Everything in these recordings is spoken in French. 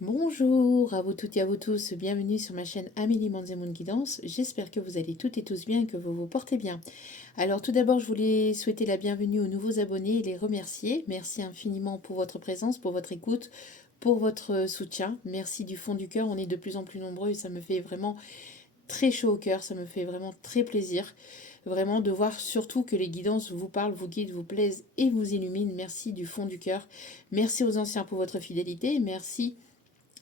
Bonjour à vous toutes et à vous tous, bienvenue sur ma chaîne Amélie Manzemoun Guidance. J'espère que vous allez toutes et tous bien et que vous vous portez bien. Alors tout d'abord, je voulais souhaiter la bienvenue aux nouveaux abonnés et les remercier. Merci infiniment pour votre présence, pour votre écoute, pour votre soutien. Merci du fond du cœur, on est de plus en plus nombreux et ça me fait vraiment très chaud au cœur, ça me fait vraiment très plaisir. Vraiment de voir surtout que les guidances vous parlent, vous guident, vous plaisent et vous illuminent. Merci du fond du cœur. Merci aux anciens pour votre fidélité. Merci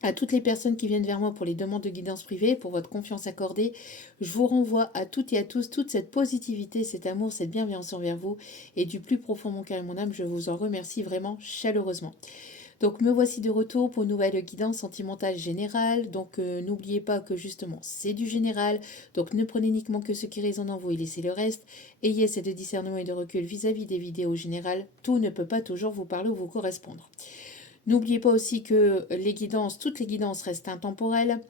à toutes les personnes qui viennent vers moi pour les demandes de guidance privée, pour votre confiance accordée. Je vous renvoie à toutes et à tous toute cette positivité, cet amour, cette bienveillance envers vous. Et du plus profond de mon cœur et mon âme, je vous en remercie vraiment chaleureusement. Donc me voici de retour pour une nouvelle guidance sentimentale générale. Donc n'oubliez pas que justement c'est du général. Donc ne prenez uniquement que ce qui résonne en vous et laissez le reste. Ayez cette discernement et de recul vis-à-vis des vidéos générales. Tout ne peut pas toujours vous parler ou vous correspondre. N'oubliez pas aussi que les guidances, toutes les guidances restent intemporelles.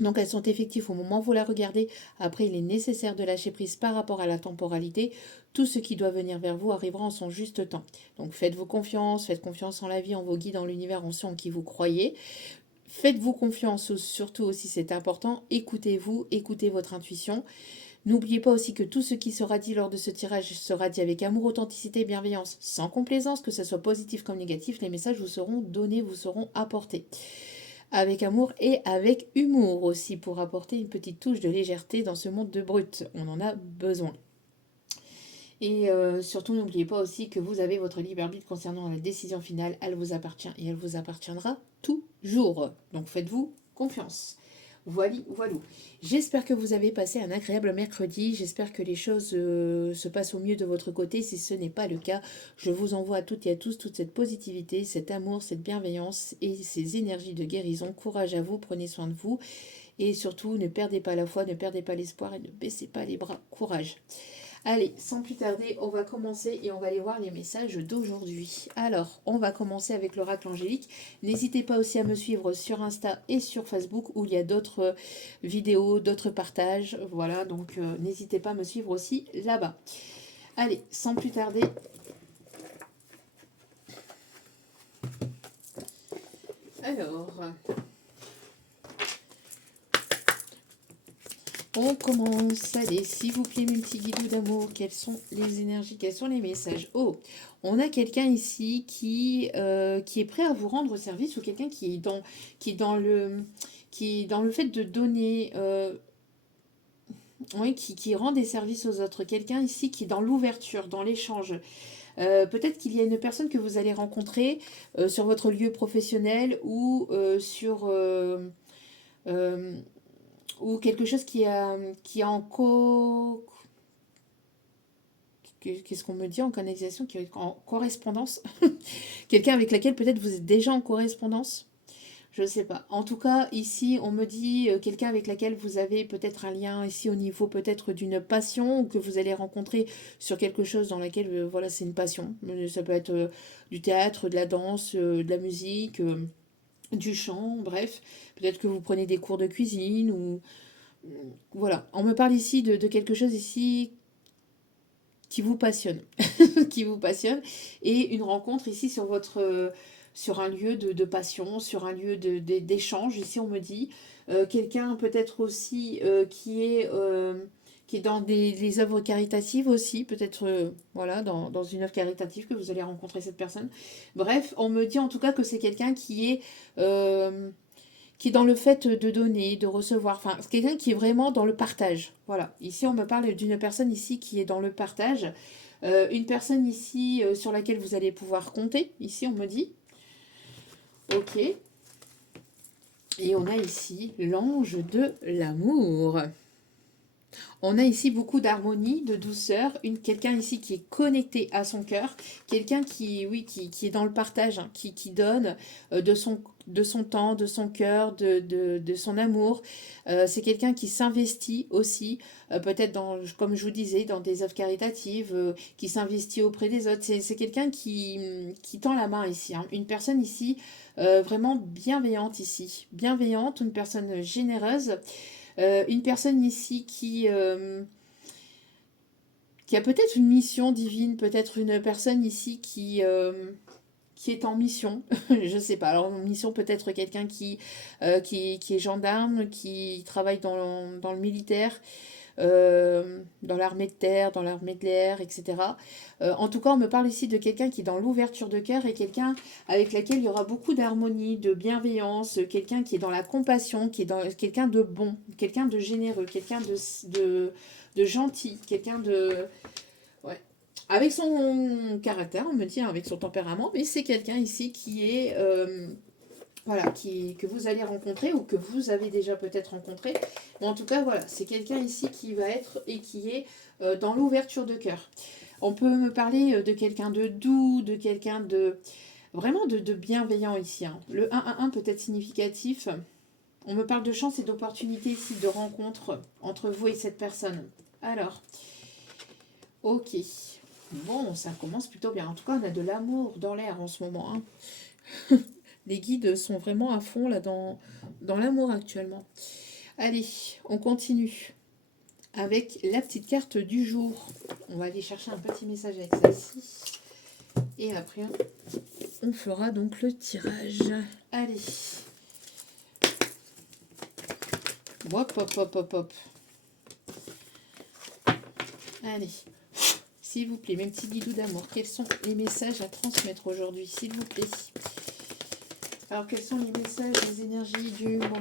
Donc elles sont effectives au moment où vous la regardez. Après, il est nécessaire de lâcher prise par rapport à la temporalité. Tout ce qui doit venir vers vous arrivera en son juste temps. Donc faites-vous confiance, faites confiance en la vie, en vos guides, en l'univers, en ceux en qui vous croyez. Faites-vous confiance, surtout aussi c'est important, écoutez-vous, écoutez votre intuition. N'oubliez pas aussi que tout ce qui sera dit lors de ce tirage sera dit avec amour, authenticité et bienveillance, sans complaisance, que ce soit positif comme négatif, les messages vous seront donnés, vous seront apportés. Avec amour et avec humour aussi, pour apporter une petite touche de légèreté dans ce monde de brut. On en a besoin. Et surtout, n'oubliez pas aussi que vous avez votre libre arbitre concernant la décision finale. Elle vous appartient et elle vous appartiendra toujours. Donc faites-vous confiance. Voilà, voilà. J'espère que vous avez passé un agréable mercredi. J'espère que les choses se passent au mieux de votre côté. Si ce n'est pas le cas, je vous envoie à toutes et à tous toute cette positivité, cet amour, cette bienveillance et ces énergies de guérison. Courage à vous, prenez soin de vous. Et surtout, ne perdez pas la foi, ne perdez pas l'espoir et ne baissez pas les bras. Courage. Allez, sans plus tarder, on va commencer et on va aller voir les messages d'aujourd'hui. Alors, on va commencer avec l'oracle angélique. N'hésitez pas aussi à me suivre sur Insta et sur Facebook où il y a d'autres vidéos, d'autres partages. Voilà, donc n'hésitez pas à me suivre aussi là-bas. Allez, sans plus tarder. Alors, on commence. Allez, s'il vous plaît, multiguidou d'amour, quelles sont les énergies, quels sont les messages? Oh, on a quelqu'un ici qui est prêt à vous rendre service ou quelqu'un qui est dans qui est dans le fait de donner, oui, qui rend des services aux autres. Quelqu'un ici qui est dans l'ouverture, dans l'échange. Peut-être qu'il y a une personne que vous allez rencontrer sur votre lieu professionnel euh, ou quelque chose qui est en qu'est-ce qu'on me dit en canalisation, qui est en correspondance. Quelqu'un avec laquelle peut-être vous êtes déjà en correspondance. Je ne sais pas. En tout cas, ici, on me dit quelqu'un avec laquelle vous avez peut-être un lien ici au niveau peut-être d'une passion ou que vous allez rencontrer sur quelque chose dans laquelle, voilà, c'est une passion. Ça peut être du théâtre, de la danse, de la musique, du chant, bref. Peut-être que vous prenez des cours de cuisine ou... Voilà. On me parle ici de quelque chose ici qui vous passionne, qui vous passionne, et une rencontre ici sur sur un lieu de passion, sur un lieu d'échange. Ici, on me dit quelqu'un peut-être aussi qui est dans des œuvres caritatives aussi, peut-être voilà, dans une œuvre caritative que vous allez rencontrer cette personne. Bref, on me dit en tout cas que c'est quelqu'un qui est dans le fait de donner, de recevoir. Enfin, c'est quelqu'un qui est vraiment dans le partage. Voilà. Ici, on me parle d'une personne ici qui est dans le partage. Une personne ici sur laquelle vous allez pouvoir compter. Ici, on me dit. Ok. Et on a ici l'ange de l'amour. On a ici beaucoup d'harmonie, de douceur, quelqu'un ici qui est connecté à son cœur, quelqu'un qui, oui, qui est dans le partage, hein, qui donne de son temps, de son cœur, de son amour. C'est quelqu'un qui s'investit aussi, peut-être comme je vous disais, dans des œuvres caritatives, qui s'investit auprès des autres. C'est quelqu'un qui tend la main ici, hein. Une personne ici vraiment bienveillante ici, bienveillante, une personne généreuse. Une personne ici qui a peut-être une mission divine, peut-être une personne ici qui est en mission, je sais pas. Alors, en mission, peut-être quelqu'un qui est gendarme, qui travaille dans le militaire, dans l'armée de terre, dans l'armée de l'air, etc. En tout cas, on me parle ici de quelqu'un qui est dans l'ouverture de cœur et quelqu'un avec laquelle il y aura beaucoup d'harmonie, de bienveillance, quelqu'un qui est dans la compassion, qui est dans quelqu'un de bon, quelqu'un de généreux, quelqu'un de gentil, quelqu'un de... Ouais. Avec son caractère, on me dit, hein, avec son tempérament, mais c'est quelqu'un ici qui est... voilà, que vous allez rencontrer ou que vous avez déjà peut-être rencontré. Mais en tout cas, voilà, c'est quelqu'un ici qui va être et qui est dans l'ouverture de cœur. On peut me parler de quelqu'un de doux, de quelqu'un de vraiment de bienveillant ici. Hein. Le 1-1-1 peut être significatif. On me parle de chance et d'opportunité ici, de rencontre entre vous et cette personne. Alors, ok. Bon, ça commence plutôt bien. En tout cas, on a de l'amour dans l'air en ce moment. Hein. Les guides sont vraiment à fond là dans l'amour actuellement. Allez, on continue avec la petite carte du jour. On va aller chercher un petit message avec celle-ci. Et après, on fera donc le tirage. Allez. Hop, hop, hop, hop, hop. Allez. S'il vous plaît, mes petits guidoux d'amour, quels sont les messages à transmettre aujourd'hui, s'il vous plaît? Alors, quels sont les messages, les énergies du moment?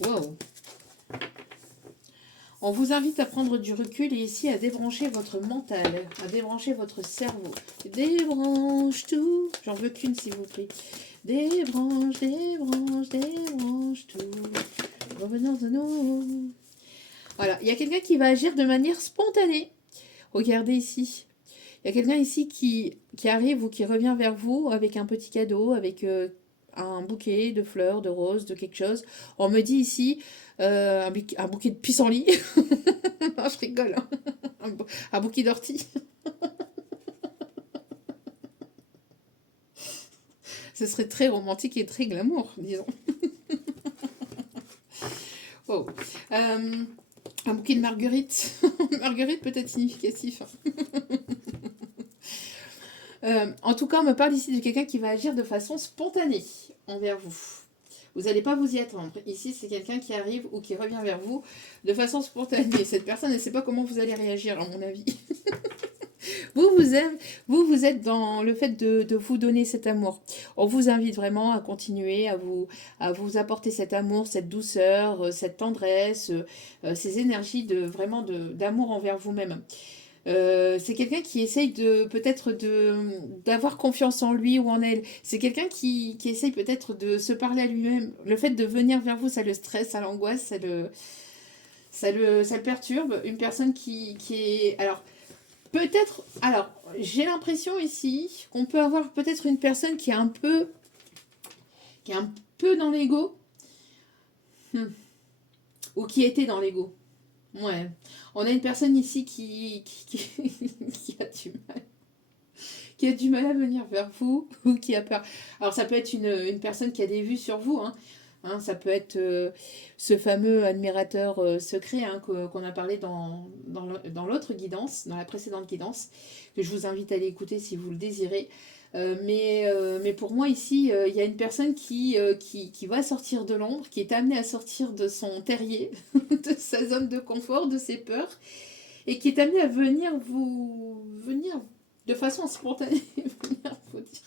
Wow. On vous invite à prendre du recul et ici à débrancher votre mental, à débrancher votre cerveau. Débranche tout. J'en veux qu'une, s'il vous plaît. Débranche, débranche, débranche tout. Revenons de nous. Voilà, il y a quelqu'un qui va agir de manière spontanée. Regardez ici. Il y a quelqu'un ici qui arrive ou qui revient vers vous avec un petit cadeau, avec un bouquet de fleurs, de roses, de quelque chose. On me dit ici un bouquet de pissenlit. Non, je rigole. Hein. Un bouquet d'ortie. Ce serait très romantique et très glamour, disons. Oh. Un bouquet de marguerites. Marguerite peut-être significatif. En tout cas, on me parle ici de quelqu'un qui va agir de façon spontanée envers vous. Vous n'allez pas vous y attendre. Ici, c'est quelqu'un qui arrive ou qui revient vers vous de façon spontanée. Cette personne ne sait pas comment vous allez réagir, à mon avis. vous êtes dans le fait de vous donner cet amour. On vous invite vraiment à continuer, à vous apporter cet amour, cette douceur, cette tendresse, ces énergies d'amour envers vous-même. C'est quelqu'un qui essaye peut-être d'avoir confiance en lui ou en elle. C'est quelqu'un qui essaye peut-être de se parler à lui-même. Le fait de venir vers vous, ça le stresse, ça l'angoisse, ça le perturbe. Une personne qui est... Alors, peut-être... Alors, j'ai l'impression ici qu'on peut avoir peut-être une personne qui est un peu dans l'ego. Ou qui était dans l'ego. Ouais. On a une personne ici qui a du mal. Qui a du mal à venir vers vous ou qui a peur. Alors ça peut être une personne qui a des vues sur vous. Hein, ça peut être ce fameux admirateur secret qu'on a parlé dans l'autre guidance, dans la précédente guidance, que je vous invite à aller écouter si vous le désirez. Mais pour moi ici, il y a une personne qui va sortir de l'ombre, qui est amenée à sortir de son terrier, de sa zone de confort, de ses peurs, et qui est amenée à venir de façon spontanée, venir vous dire.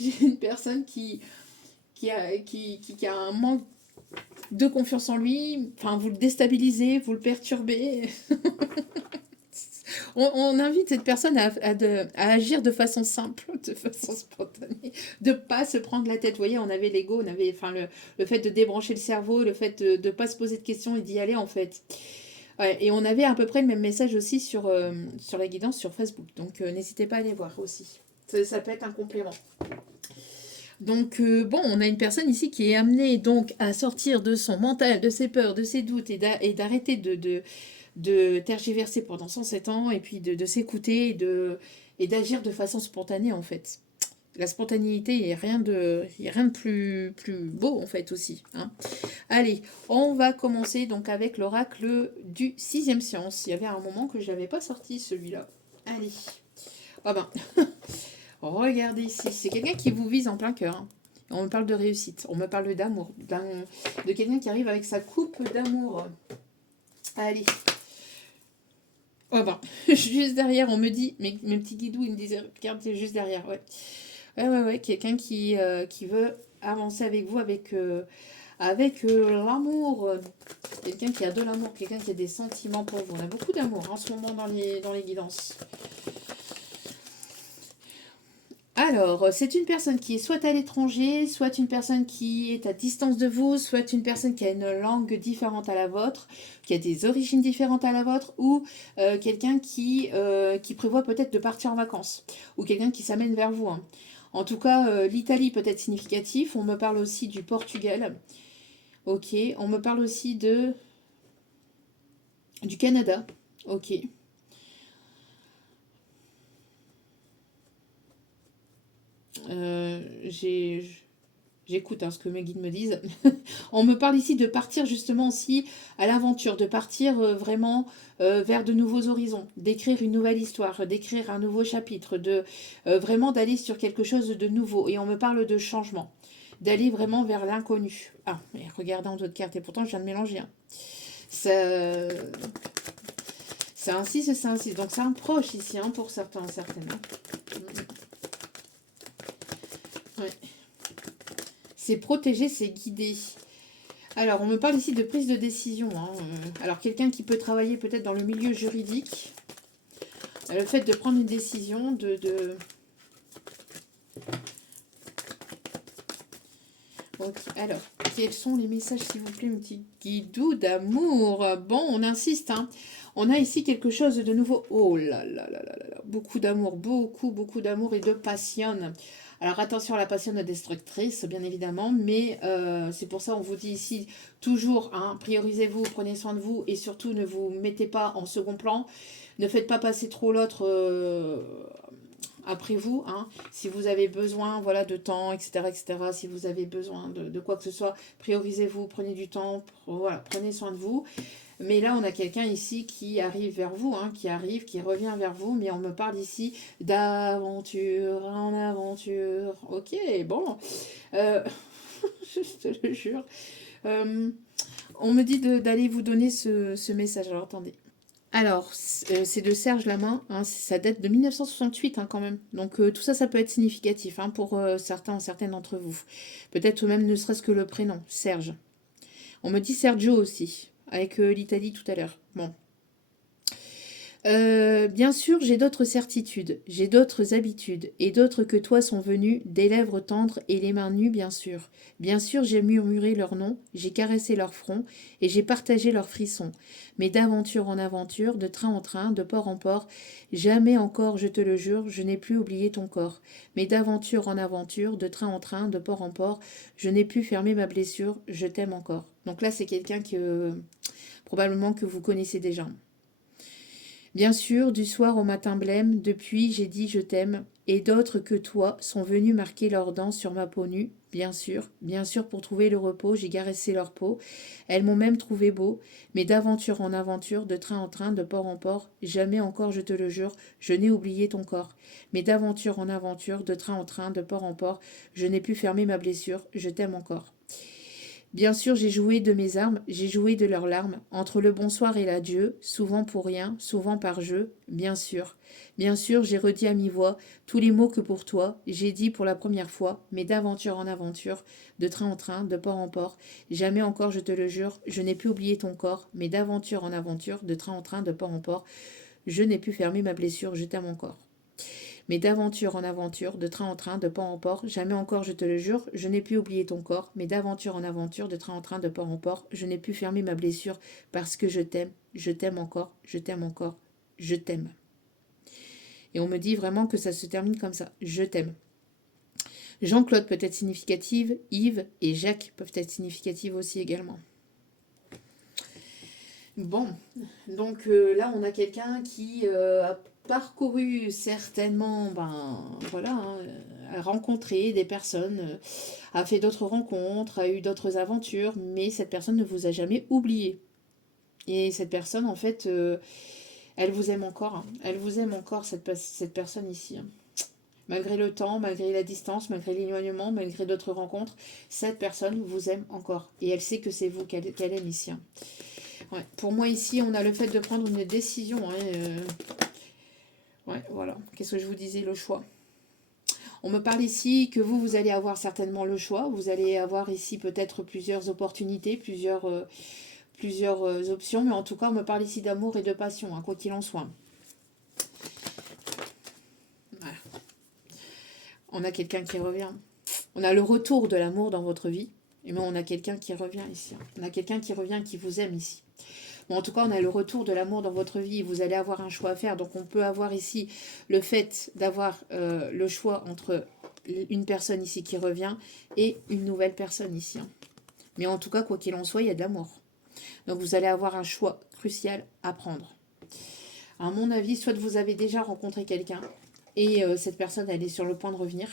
J'ai une personne qui a un manque de confiance en lui, enfin vous le déstabilisez, vous le perturbez. On invite cette personne à agir de façon simple, de façon spontanée, de ne pas se prendre la tête. Vous voyez, on avait l'ego, on avait le fait de débrancher le cerveau, le fait de ne pas se poser de questions et d'y aller en fait. Ouais, et on avait à peu près le même message aussi sur la guidance sur Facebook. Donc n'hésitez pas à aller voir aussi. Ça peut être un complément. Donc bon, on a une personne ici qui est amenée donc à sortir de son mental, de ses peurs, de ses doutes et d'arrêter de tergiverser pendant 107 ans et puis de s'écouter et d'agir de façon spontanée en fait. La spontanéité, il n'y a rien de plus beau en fait aussi. Hein. Allez, on va commencer donc avec l'oracle du 6e science. Il y avait un moment que je n'avais pas sorti celui-là. Allez. Ah ben, regardez ici. C'est quelqu'un qui vous vise en plein cœur. Hein. On me parle de réussite. On me parle d'amour. De quelqu'un qui arrive avec sa coupe d'amour. Allez. Oh ben, juste derrière, on me dit, mes petits guidous, ils me disent, regarde, c'est juste derrière, ouais. Ouais, quelqu'un qui veut avancer avec vous, avec l'amour. Quelqu'un qui a de l'amour, quelqu'un qui a des sentiments pour vous. On a beaucoup d'amour en ce moment dans les guidances. Alors, c'est une personne qui est soit à l'étranger, soit une personne qui est à distance de vous, soit une personne qui a une langue différente à la vôtre, qui a des origines différentes à la vôtre, ou quelqu'un qui prévoit peut-être de partir en vacances, ou quelqu'un qui s'amène vers vous. Hein. En tout cas, l'Italie peut être significatif. On me parle aussi du Portugal. Ok. On me parle aussi du Canada. Ok. J'écoute ce que mes guides me disent. On me parle ici de partir justement aussi à l'aventure, de partir vraiment vers de nouveaux horizons, d'écrire une nouvelle histoire, d'écrire un nouveau chapitre, de vraiment d'aller sur quelque chose de nouveau. Et on me parle de changement, d'aller vraiment vers l'inconnu. Ah, mais regardez en d'autres cartes, et pourtant je viens de mélanger. Hein. Ça, c'est un 6 et c'est un 6. Donc c'est un proche ici hein, pour certains, certaines. Ouais. C'est protéger, c'est guider. Alors, on me parle ici de prise de décision. Hein. Alors, quelqu'un qui peut travailler peut-être dans le milieu juridique. Le fait de prendre une décision, Ok, alors, quels sont les messages, s'il vous plaît, mon petit guidou d'amour? Bon, on insiste, hein. On a ici quelque chose de nouveau. Oh là là là là là, beaucoup d'amour, beaucoup d'amour et de passion. Alors attention à la passion destructrice, bien évidemment, mais c'est pour ça on vous dit ici toujours, hein, priorisez-vous, prenez soin de vous et surtout ne vous mettez pas en second plan. Ne faites pas passer trop l'autre après vous, hein, si vous avez besoin voilà, de temps, etc., si vous avez besoin de quoi que ce soit, priorisez-vous, prenez du temps, voilà, prenez soin de vous. Mais là, on a quelqu'un ici qui arrive vers vous, hein, qui revient vers vous, mais on me parle ici d'aventure en aventure. Ok, bon, euh, je te le jure. Euh, on me dit d'aller vous donner ce message. Alors, attendez. Alors, c'est de Serge Lamain, hein, ça date de 1968 hein, quand même. Donc tout ça, ça peut être significatif hein, pour certaines d'entre vous. Peut-être même ne serait-ce que le prénom, Serge. On me dit Sergio aussi, avec l'Italie tout à l'heure. Bon. Bien sûr, j'ai d'autres certitudes, j'ai d'autres habitudes, et d'autres que toi sont venus, des lèvres tendres et les mains nues, bien sûr. Bien sûr, j'ai murmuré leur nom, j'ai caressé leur front, et j'ai partagé leurs frissons. Mais d'aventure en aventure, de train en train, de port en port, jamais encore, je te le jure, je n'ai plus oublié ton corps. Mais d'aventure en aventure, de train en train, de port en port, je n'ai pu fermer ma blessure, je t'aime encore. Donc là, c'est quelqu'un que probablement que vous connaissez déjà. Bien sûr, du soir au matin blême, depuis j'ai dit je t'aime, et d'autres que toi sont venus marquer leurs dents sur ma peau nue, bien sûr pour trouver le repos, j'ai caressé leur peau, elles m'ont même trouvé beau, mais d'aventure en aventure, de train en train, de port en port, jamais encore je te le jure, je n'ai oublié ton corps, mais d'aventure en aventure, de train en train, de port en port, je n'ai pu fermer ma blessure, je t'aime encore. Bien sûr, j'ai joué de mes armes, j'ai joué de leurs larmes, entre le bonsoir et l'adieu, souvent pour rien, souvent par jeu, bien sûr. Bien sûr, j'ai redit à mi-voix tous les mots que pour toi, j'ai dit pour la première fois, mais d'aventure en aventure, de train en train, de port en port, jamais encore, je te le jure, je n'ai pu oublier ton corps, mais d'aventure en aventure, de train en train, de port en port, je n'ai pu fermer ma blessure, je t'aime encore. Mais d'aventure en aventure, de train en train, de port en port, jamais encore, je te le jure, je n'ai pu oublier ton corps, mais d'aventure en aventure, de train en train, de port en port, je n'ai pu fermer ma blessure parce que je t'aime encore, je t'aime encore, je t'aime. Et on me dit vraiment que ça se termine comme ça, je t'aime. Jean-Claude peut être significative, Yves et Jacques peuvent être significatives aussi également. Bon, donc là on a quelqu'un qui a parcouru certainement, voilà, hein, a rencontré des personnes, a fait d'autres rencontres, a eu d'autres aventures, mais cette personne ne vous a jamais oublié. Et cette personne, en fait, Elle vous aime encore, hein. Elle vous aime encore, cette personne ici, hein. Malgré le temps, malgré la distance, malgré l'éloignement, malgré d'autres rencontres, cette personne vous aime encore. Et elle sait que c'est vous qu'elle aime ici, hein. Ouais. Pour moi, ici, on a le fait de prendre une décision, hein, ouais, voilà. Qu'est-ce que je vous disais, le choix. On me parle ici que vous allez avoir certainement le choix. Vous allez avoir ici peut-être plusieurs opportunités, plusieurs options. Mais en tout cas, on me parle ici d'amour et de passion, hein, quoi qu'il en soit. Voilà. On a quelqu'un qui revient. On a le retour de l'amour dans votre vie. Et bien, on a quelqu'un qui revient ici. On a quelqu'un qui revient, qui vous aime ici. Bon, en tout cas, on a le retour de l'amour dans votre vie. Vous allez avoir un choix à faire. Donc, on peut avoir ici le fait d'avoir le choix entre une personne ici qui revient et une nouvelle personne ici, hein. Mais en tout cas, quoi qu'il en soit, il y a de l'amour. Donc, vous allez avoir un choix crucial à prendre. À mon avis, soit vous avez déjà rencontré quelqu'un et cette personne, elle est sur le point de revenir,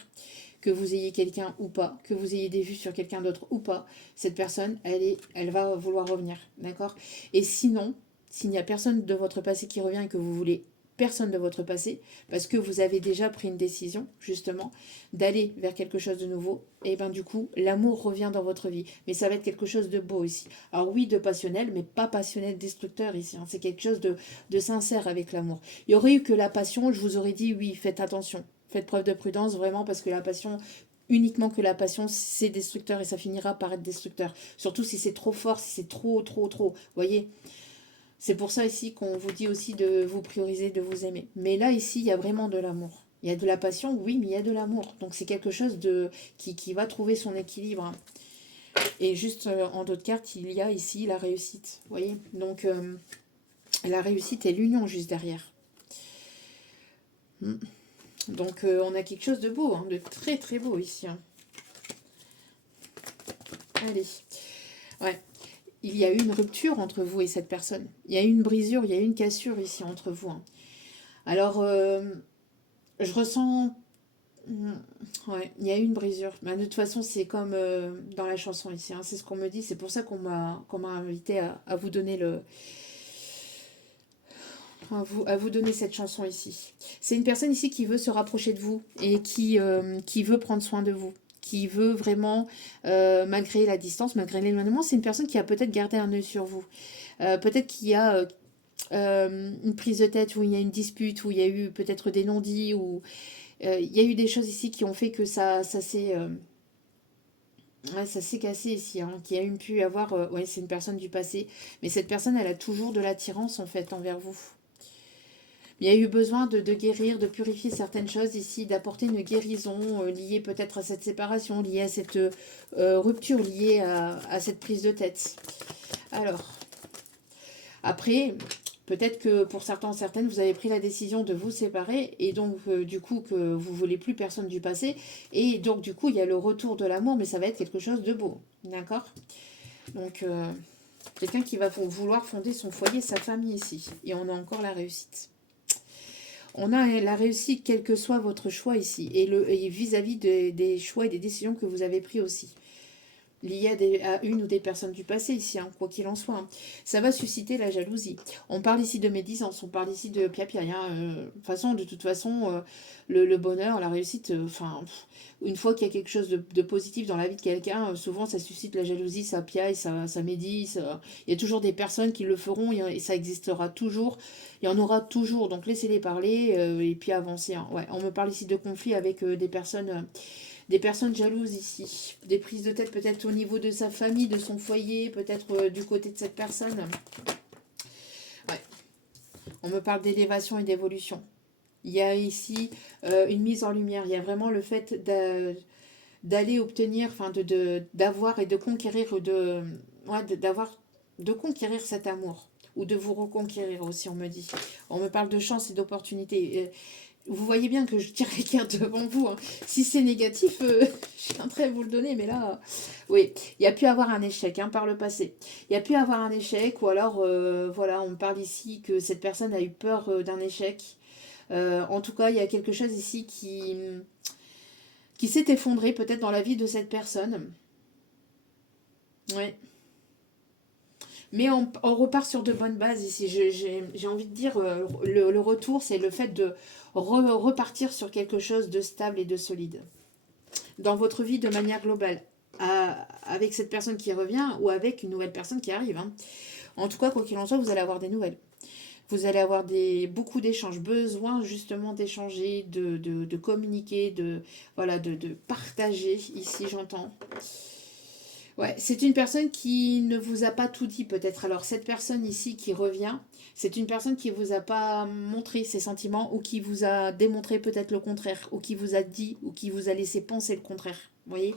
que vous ayez quelqu'un ou pas, que vous ayez des vues sur quelqu'un d'autre ou pas, cette personne, elle va vouloir revenir, d'accord? Et sinon, s'il n'y a personne de votre passé qui revient et que vous voulez personne de votre passé, parce que vous avez déjà pris une décision, justement, d'aller vers quelque chose de nouveau, et bien du coup, l'amour revient dans votre vie. Mais ça va être quelque chose de beau ici. Alors oui, de passionnel, mais pas passionnel destructeur ici, hein. C'est quelque chose de sincère avec l'amour. Il y aurait eu que la passion, je vous aurais dit oui, faites attention. Faites preuve de prudence vraiment parce que la passion, uniquement que la passion, c'est destructeur et ça finira par être destructeur. Surtout si c'est trop fort, si c'est trop, trop, trop. Vous voyez, c'est pour ça ici qu'on vous dit aussi de vous prioriser, de vous aimer. Mais là, ici, il y a vraiment de l'amour. Il y a de la passion, oui, mais il y a de l'amour. Donc c'est quelque chose qui va trouver son équilibre, hein. Et juste en d'autres cartes, il y a ici la réussite. Vous voyez, donc la réussite et l'union juste derrière. Donc on a quelque chose de beau, hein, de très très beau ici, hein. Allez, ouais. Il y a eu une rupture entre vous et cette personne. Il y a eu une brisure, il y a eu une cassure ici entre vous, hein. Alors, je ressens... Ouais, il y a eu une brisure. Mais de toute façon, c'est comme dans la chanson ici, hein. C'est ce qu'on me dit. C'est pour ça qu'on m'a invité à vous donner à vous donner cette chanson ici. C'est une personne ici qui veut se rapprocher de vous et qui veut prendre soin de vous, qui veut vraiment, malgré la distance, malgré l'éloignement, c'est une personne qui a peut-être gardé un œil sur vous. Peut-être qu'il y a une prise de tête, où il y a une dispute, où il y a eu peut-être des non-dits, ou il y a eu des choses ici qui ont fait que ça s'est... ouais, ça s'est cassé ici, hein, qui a eu pu avoir... ouais, c'est une personne du passé. Mais cette personne, elle a toujours de l'attirance, en fait, envers vous. Il y a eu besoin de guérir, de purifier certaines choses ici, d'apporter une guérison liée peut-être à cette séparation, liée à cette rupture, liée à cette prise de tête. Alors, après, peut-être que pour certains, certaines, vous avez pris la décision de vous séparer et donc du coup que vous voulez plus personne du passé et donc du coup il y a le retour de l'amour, mais ça va être quelque chose de beau, d'accord? Donc quelqu'un qui va vouloir fonder son foyer, sa famille ici, et on a encore la réussite. On a la réussite, quel que soit votre choix ici, et vis-à-vis des choix et des décisions que vous avez pris aussi, liées à une ou des personnes du passé ici, hein, quoi qu'il en soit, hein. Ça va susciter la jalousie. On parle ici de médisance, on parle ici de piapi, hein. De toute façon, le bonheur, la réussite, une fois qu'il y a quelque chose de positif dans la vie de quelqu'un, souvent ça suscite la jalousie, ça piaille, ça médise. Il y a toujours des personnes qui le feront et ça existera toujours. Il y en aura toujours, donc laissez-les parler et puis avancer, hein. Ouais, on me parle ici de conflits avec des personnes jalouses ici, des prises de tête peut-être au niveau de sa famille, de son foyer, peut-être du côté de cette personne. Ouais, on me parle d'élévation et d'évolution. Il y a ici une mise en lumière, il y a vraiment le fait d'aller obtenir, d'avoir et de conquérir, de conquérir cet amour, ou de vous reconquérir aussi, on me dit. On me parle de chance et d'opportunité. Vous voyez bien que je tire les cartes devant vous, hein. Si c'est négatif, je viendrai vous le donner, mais là, oui, il y a pu avoir un échec, hein, par le passé. Il y a pu avoir un échec, ou alors, voilà, on me parle ici que cette personne a eu peur d'un échec. En tout cas, il y a quelque chose ici qui s'est effondré peut-être dans la vie de cette personne. Ouais. Mais on repart sur de bonnes bases ici. J'ai envie de dire, le retour, c'est le fait de repartir sur quelque chose de stable et de solide. Dans votre vie de manière globale. Avec cette personne qui revient ou avec une nouvelle personne qui arrive. Hein. En tout cas, quoi qu'il en soit, vous allez avoir des nouvelles. Vous allez avoir beaucoup d'échanges, besoin justement d'échanger, de communiquer, voilà, de partager, ici j'entends. Ouais, c'est une personne qui ne vous a pas tout dit peut-être. Alors cette personne ici qui revient, c'est une personne qui vous a pas montré ses sentiments ou qui vous a démontré peut-être le contraire, ou qui vous a dit, ou qui vous a laissé penser le contraire. Vous voyez.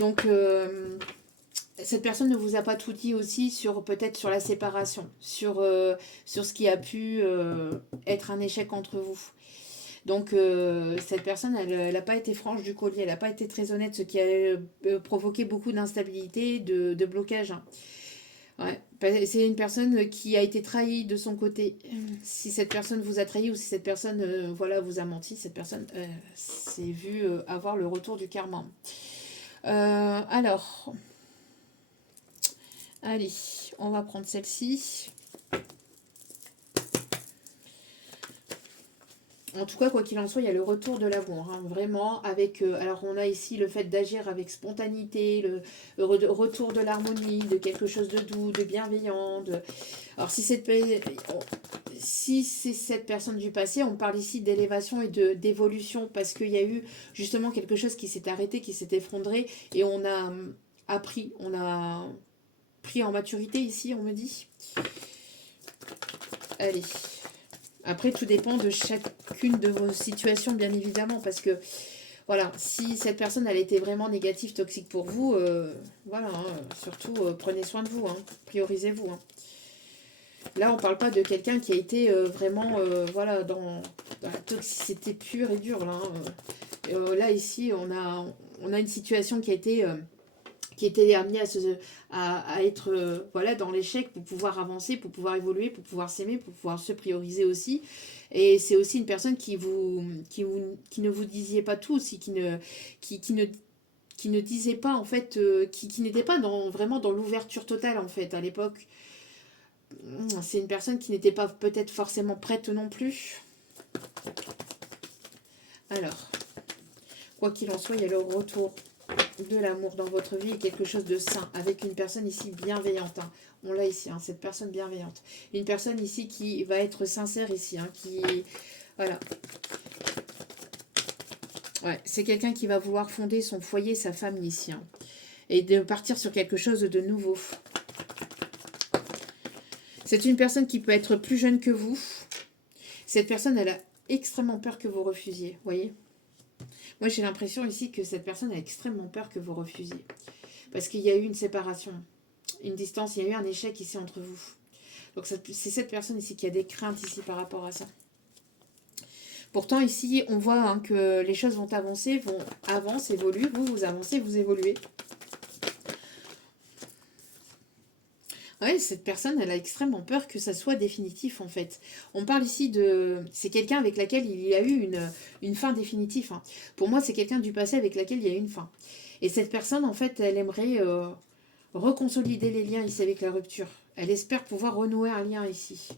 Donc cette personne ne vous a pas tout dit aussi sur peut-être sur la séparation, sur ce qui a pu être un échec entre vous. Donc cette personne, elle n'a pas été franche du collier, elle n'a pas été très honnête, ce qui a provoqué beaucoup d'instabilité, de blocage. Hein. Ouais. C'est une personne qui a été trahie de son côté. Si cette personne vous a trahi ou si cette personne voilà, vous a menti, cette personne s'est vue avoir le retour du karma. Alors, allez, on va prendre celle-ci. En tout cas, quoi qu'il en soit, il y a le retour de l'amour, hein, vraiment, avec, alors on a ici le fait d'agir avec spontanéité, le retour de l'harmonie, de quelque chose de doux, de bienveillant. Alors si c'est cette personne du passé, on parle ici d'élévation et d'évolution, parce qu'il y a eu justement quelque chose qui s'est arrêté, qui s'est effondré, et on a appris, on a pris en maturité ici, on me dit. Allez. Après, tout dépend de chacune de vos situations, bien évidemment, parce que, voilà, si cette personne, elle était vraiment négative, toxique pour vous, voilà, hein, surtout, prenez soin de vous, hein, priorisez-vous. Hein. Là, on ne parle pas de quelqu'un qui a été vraiment, voilà, dans la toxicité pure et dure, là. Hein. Là, ici, on a une situation qui a été... qui était amené à être voilà, dans l'échec pour pouvoir avancer, pour pouvoir évoluer, pour pouvoir s'aimer, pour pouvoir se prioriser aussi. Et c'est aussi une personne qui ne vous disait pas tout aussi, qui ne disait pas en fait, qui n'était pas vraiment dans l'ouverture totale en fait à l'époque. C'est une personne qui n'était pas peut-être forcément prête non plus. Alors, quoi qu'il en soit, il y a le retour de l'amour dans votre vie et quelque chose de sain, avec une personne ici bienveillante. Hein. On l'a ici, hein, cette personne bienveillante. Une personne ici qui va être sincère ici, hein, qui... Voilà. Ouais, c'est quelqu'un qui va vouloir fonder son foyer, sa famille ici. Hein, et de partir sur quelque chose de nouveau. C'est une personne qui peut être plus jeune que vous. Cette personne, elle a extrêmement peur que vous refusiez, voyez. Moi, j'ai l'impression ici que cette personne a extrêmement peur que vous refusiez. Parce qu'il y a eu une séparation, une distance, il y a eu un échec ici entre vous. Donc c'est cette personne ici qui a des craintes ici par rapport à ça. Pourtant ici, on voit hein, que les choses vont avancer, avancent, évoluent, vous avancez, vous évoluez. Ouais, cette personne, elle a extrêmement peur que ça soit définitif en fait. On parle ici de... C'est quelqu'un avec laquelle il y a eu une fin définitive. Hein. Pour moi, c'est quelqu'un du passé avec laquelle il y a eu une fin. Et cette personne, en fait, elle aimerait reconsolider les liens ici avec la rupture. Elle espère pouvoir renouer un lien ici,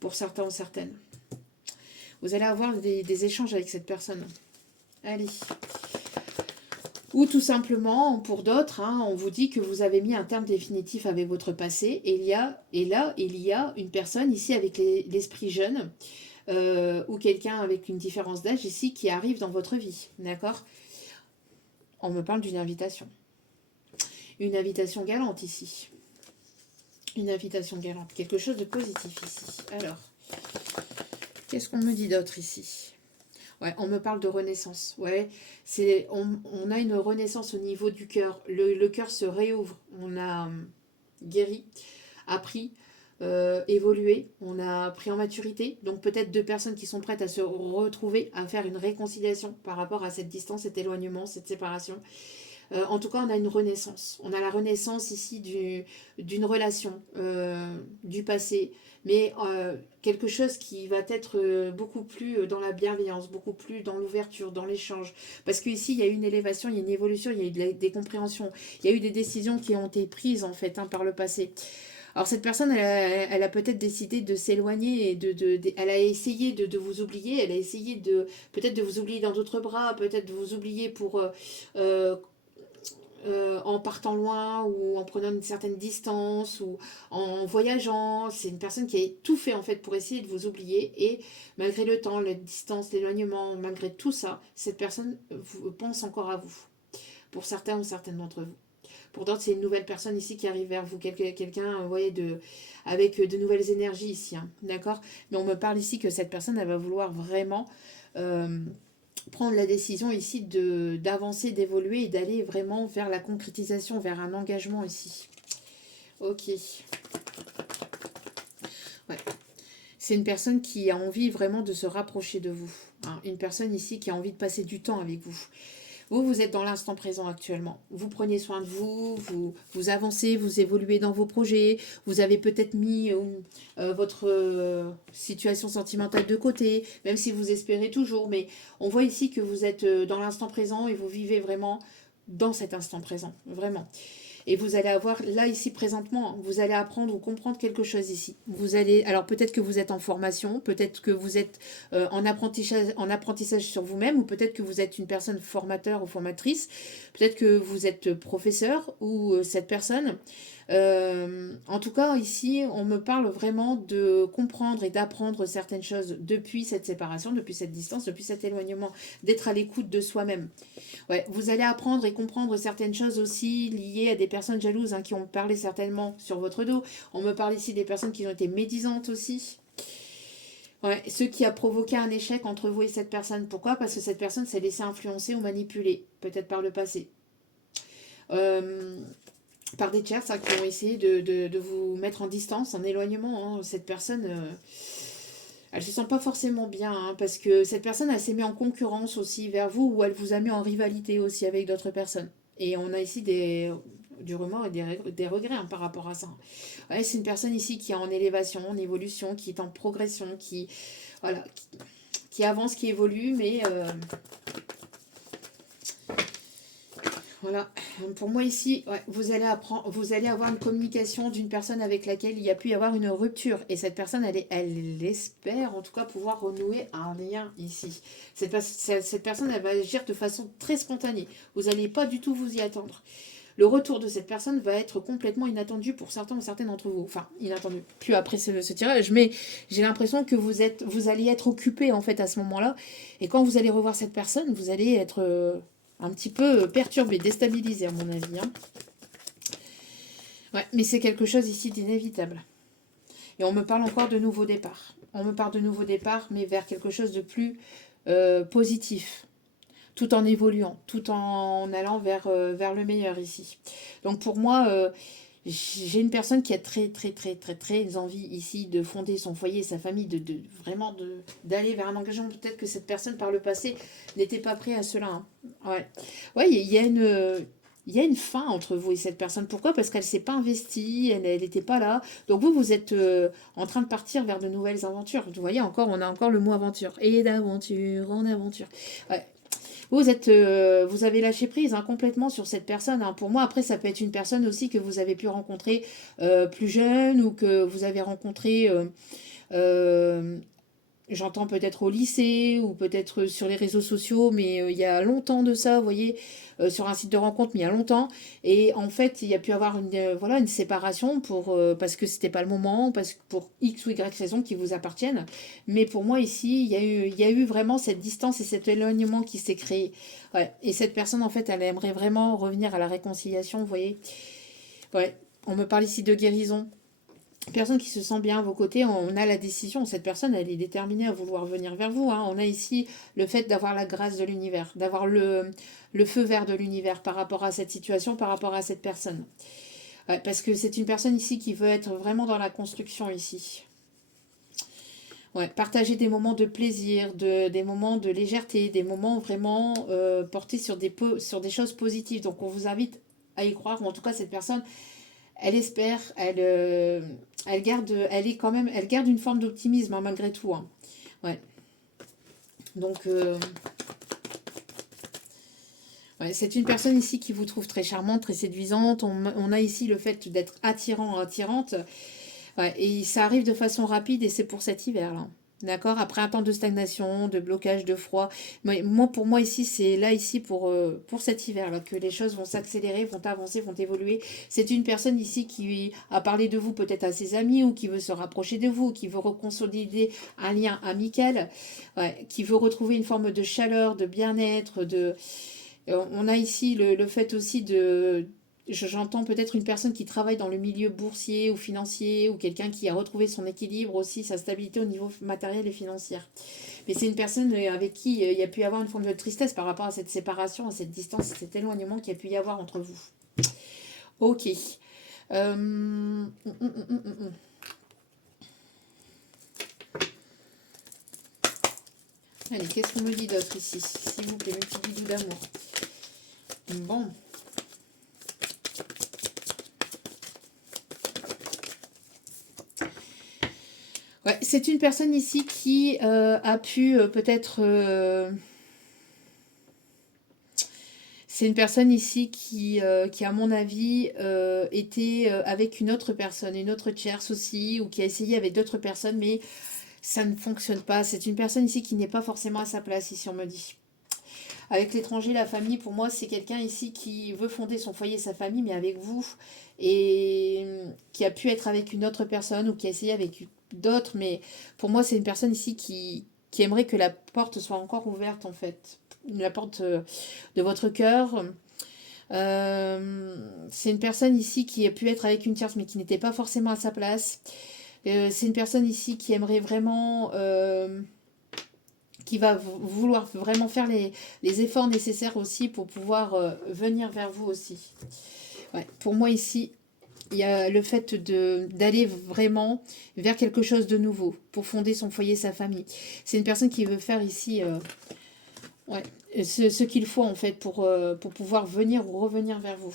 pour certains ou certaines. Vous allez avoir des échanges avec cette personne. Allez. Ou tout simplement, pour d'autres, hein, on vous dit que vous avez mis un terme définitif avec votre passé. Et là, il y a une personne ici avec l'esprit jeune, ou quelqu'un avec une différence d'âge ici qui arrive dans votre vie. D'accord ? On me parle d'une invitation. Une invitation galante ici. Une invitation galante. Quelque chose de positif ici. Alors, qu'est-ce qu'on me dit d'autre ici ? Ouais, on me parle de renaissance. Ouais, on a une renaissance au niveau du cœur. Le cœur se réouvre. On a guéri, appris, évolué. On a pris en maturité. Donc peut-être deux personnes qui sont prêtes à se retrouver, à faire une réconciliation par rapport à cette distance, cet éloignement, cette séparation. En tout cas, on a une renaissance. On a la renaissance ici d'une relation, du passé, mais quelque chose qui va être beaucoup plus dans la bienveillance, beaucoup plus dans l'ouverture, dans l'échange. Parce qu'ici, il y a eu une élévation, il y a une évolution, il y a eu des compréhensions, il y a eu des décisions qui ont été prises en fait hein, par le passé. Alors cette personne, elle a peut-être décidé de s'éloigner et elle a essayé de vous oublier, elle a essayé de peut-être de vous oublier dans d'autres bras, peut-être de vous oublier pour euh, en partant loin ou en prenant une certaine distance ou en voyageant. C'est une personne qui a tout fait en fait pour essayer de vous oublier et malgré le temps, la distance, l'éloignement, malgré tout ça, cette personne pense encore à vous. Pour certains ou certaines d'entre vous. Pour d'autres, c'est une nouvelle personne ici qui arrive vers vous, quelqu'un, vous voyez, avec de nouvelles énergies ici, hein, d'accord. Mais on me parle ici que cette personne, elle va vouloir vraiment euh, prendre la décision ici d'avancer, d'évoluer et d'aller vraiment vers la concrétisation, vers un engagement ici. Ok. Ouais. C'est une personne qui a envie vraiment de se rapprocher de vous, hein. Une personne ici qui a envie de passer du temps avec vous. Vous êtes dans l'instant présent actuellement. Vous prenez soin de vous, vous avancez, vous évoluez dans vos projets. Vous avez peut-être mis votre situation sentimentale de côté, même si vous espérez toujours. Mais on voit ici que vous êtes dans l'instant présent et vous vivez vraiment dans cet instant présent. Vraiment. Et vous allez avoir, là, ici, présentement, vous allez apprendre ou comprendre quelque chose ici. Vous allez, alors peut-être que vous êtes en formation, peut-être que vous êtes en apprentissage sur vous-même, ou peut-être que vous êtes une personne formateur ou formatrice, peut-être que vous êtes professeur ou cette personne. En tout cas, ici, on me parle vraiment de comprendre et d'apprendre certaines choses depuis cette séparation, depuis cette distance, depuis cet éloignement, d'être à l'écoute de soi-même. Ouais, vous allez apprendre et comprendre certaines choses aussi liées à des personnes jalouses, hein, qui ont parlé certainement sur votre dos. On me parle ici des personnes qui ont été médisantes aussi. Ouais, ce qui a provoqué un échec entre vous et cette personne. Pourquoi? Parce que cette personne s'est laissée influencer ou manipuler, peut-être par le passé. Euh, Par des tiers, ça, qui ont essayé de vous mettre en distance, en éloignement, hein. Cette personne, elle se sent pas forcément bien, hein, parce que cette personne, elle s'est mise en concurrence aussi vers vous, ou elle vous a mis en rivalité aussi avec d'autres personnes. Et on a ici du remords et des regrets, hein, par rapport à ça. Ouais, c'est une personne ici qui est en élévation, en évolution, qui est en progression, voilà, qui avance, qui évolue, mais voilà. Pour moi ici, ouais, vous allez avoir une communication d'une personne avec laquelle il y a pu y avoir une rupture. Et cette personne, elle espère en tout cas pouvoir renouer un lien ici. Cette personne, elle va agir de façon très spontanée. Vous n'allez pas du tout vous y attendre. Le retour de cette personne va être complètement inattendu pour certains ou certaines d'entre vous. Enfin, inattendu. Plus après ce tirage, mais j'ai l'impression que vous allez être occupé en fait à ce moment-là. Et quand vous allez revoir cette personne, vous allez être un petit peu perturbé, déstabilisé à mon avis, hein. Ouais, mais c'est quelque chose ici d'inévitable. Et on me parle encore de nouveaux départs. On me parle de nouveaux départs, mais vers quelque chose de plus positif, tout en évoluant, tout en allant vers le meilleur ici. Donc pour moi, j'ai une personne qui a très très très très très envie ici de fonder son foyer, sa famille, vraiment d'aller vers un engagement. Peut-être que cette personne par le passé n'était pas prête à cela, hein. Ouais, ouais, il y a une fin entre vous et cette personne. Pourquoi? Parce qu'elle s'est pas investie, elle n'était pas là. Donc vous êtes en train de partir vers de nouvelles aventures. Vous voyez, encore, on a encore le mot aventure. Et d'aventure en aventure. Ouais. Vous avez lâché prise, hein, complètement sur cette personne, hein. Pour moi, après, ça peut être une personne aussi que vous avez pu rencontrer plus jeune ou que vous avez rencontré, euh, j'entends peut-être au lycée ou peut-être sur les réseaux sociaux, mais il y a longtemps de ça, vous voyez, sur un site de rencontre, mais il y a longtemps. Et en fait, il y a pu avoir voilà, une séparation parce que c'était pas le moment, pour X ou Y raisons qui vous appartiennent. Mais pour moi, ici, il y a eu vraiment cette distance et cet éloignement qui s'est créé. Ouais. Et cette personne, en fait, elle aimerait vraiment revenir à la réconciliation, vous voyez. Ouais. On me parle ici de guérison. Personne qui se sent bien à vos côtés, on a la décision. Cette personne, elle est déterminée à vouloir venir vers vous, hein. On a ici le fait d'avoir la grâce de l'univers, d'avoir le feu vert de l'univers par rapport à cette situation, par rapport à cette personne. Ouais, parce que c'est une personne ici qui veut être vraiment dans la construction ici. Ouais, partager des moments de plaisir, des moments de légèreté, des moments vraiment portés sur des choses positives. Donc on vous invite à y croire, ou en tout cas cette personne, elle espère, elle garde une forme d'optimisme, hein, malgré tout, hein. Ouais. Donc, ouais. Ouais, c'est une personne ici qui vous trouve très charmante, très séduisante. On a ici le fait d'être attirant, attirante. Ouais, et ça arrive de façon rapide et c'est pour cet hiver-là. D'accord? Après un temps de stagnation, de blocage, de froid. Mais moi, pour moi, ici, c'est là, ici, pour cet hiver-là, que les choses vont s'accélérer, vont avancer, vont évoluer. C'est une personne ici qui a parlé de vous peut-être à ses amis ou qui veut se rapprocher de vous, qui veut reconsolider un lien amical, ouais, qui veut retrouver une forme de chaleur, de bien-être, de... On a ici le fait aussi de... J'entends peut-être une personne qui travaille dans le milieu boursier ou financier ou quelqu'un qui a retrouvé son équilibre aussi, sa stabilité au niveau matériel et financier. Mais c'est une personne avec qui il y a pu y avoir une forme de tristesse par rapport à cette séparation, à cette distance, à cet éloignement qu'il y a pu y avoir entre vous. Ok. Allez, qu'est-ce qu'on me dit d'autre ici? S'il vous plaît, mes petits bidous d'amour. Bon. Ouais, c'est une personne ici qui a pu peut-être... c'est une personne ici qui à mon avis, était avec une autre personne, une autre tierce aussi, ou qui a essayé avec d'autres personnes, mais ça ne fonctionne pas. C'est une personne ici qui n'est pas forcément à sa place, ici on me dit. Avec l'étranger, la famille, pour moi, c'est quelqu'un ici qui veut fonder son foyer, sa famille, mais avec vous, et qui a pu être avec une autre personne ou qui a essayé avec d'autres, mais pour moi, c'est une personne ici qui aimerait que la porte soit encore ouverte, en fait. La porte de votre cœur. C'est une personne ici qui a pu être avec une tierce, mais qui n'était pas forcément à sa place. C'est une personne ici qui aimerait vraiment... qui va vouloir vraiment faire les efforts nécessaires aussi pour pouvoir venir vers vous aussi. Ouais, pour moi ici, il y a le fait d'aller vraiment vers quelque chose de nouveau pour fonder son foyer, sa famille. C'est une personne qui veut faire ici ouais, ce qu'il faut en fait pour pouvoir venir ou revenir vers vous.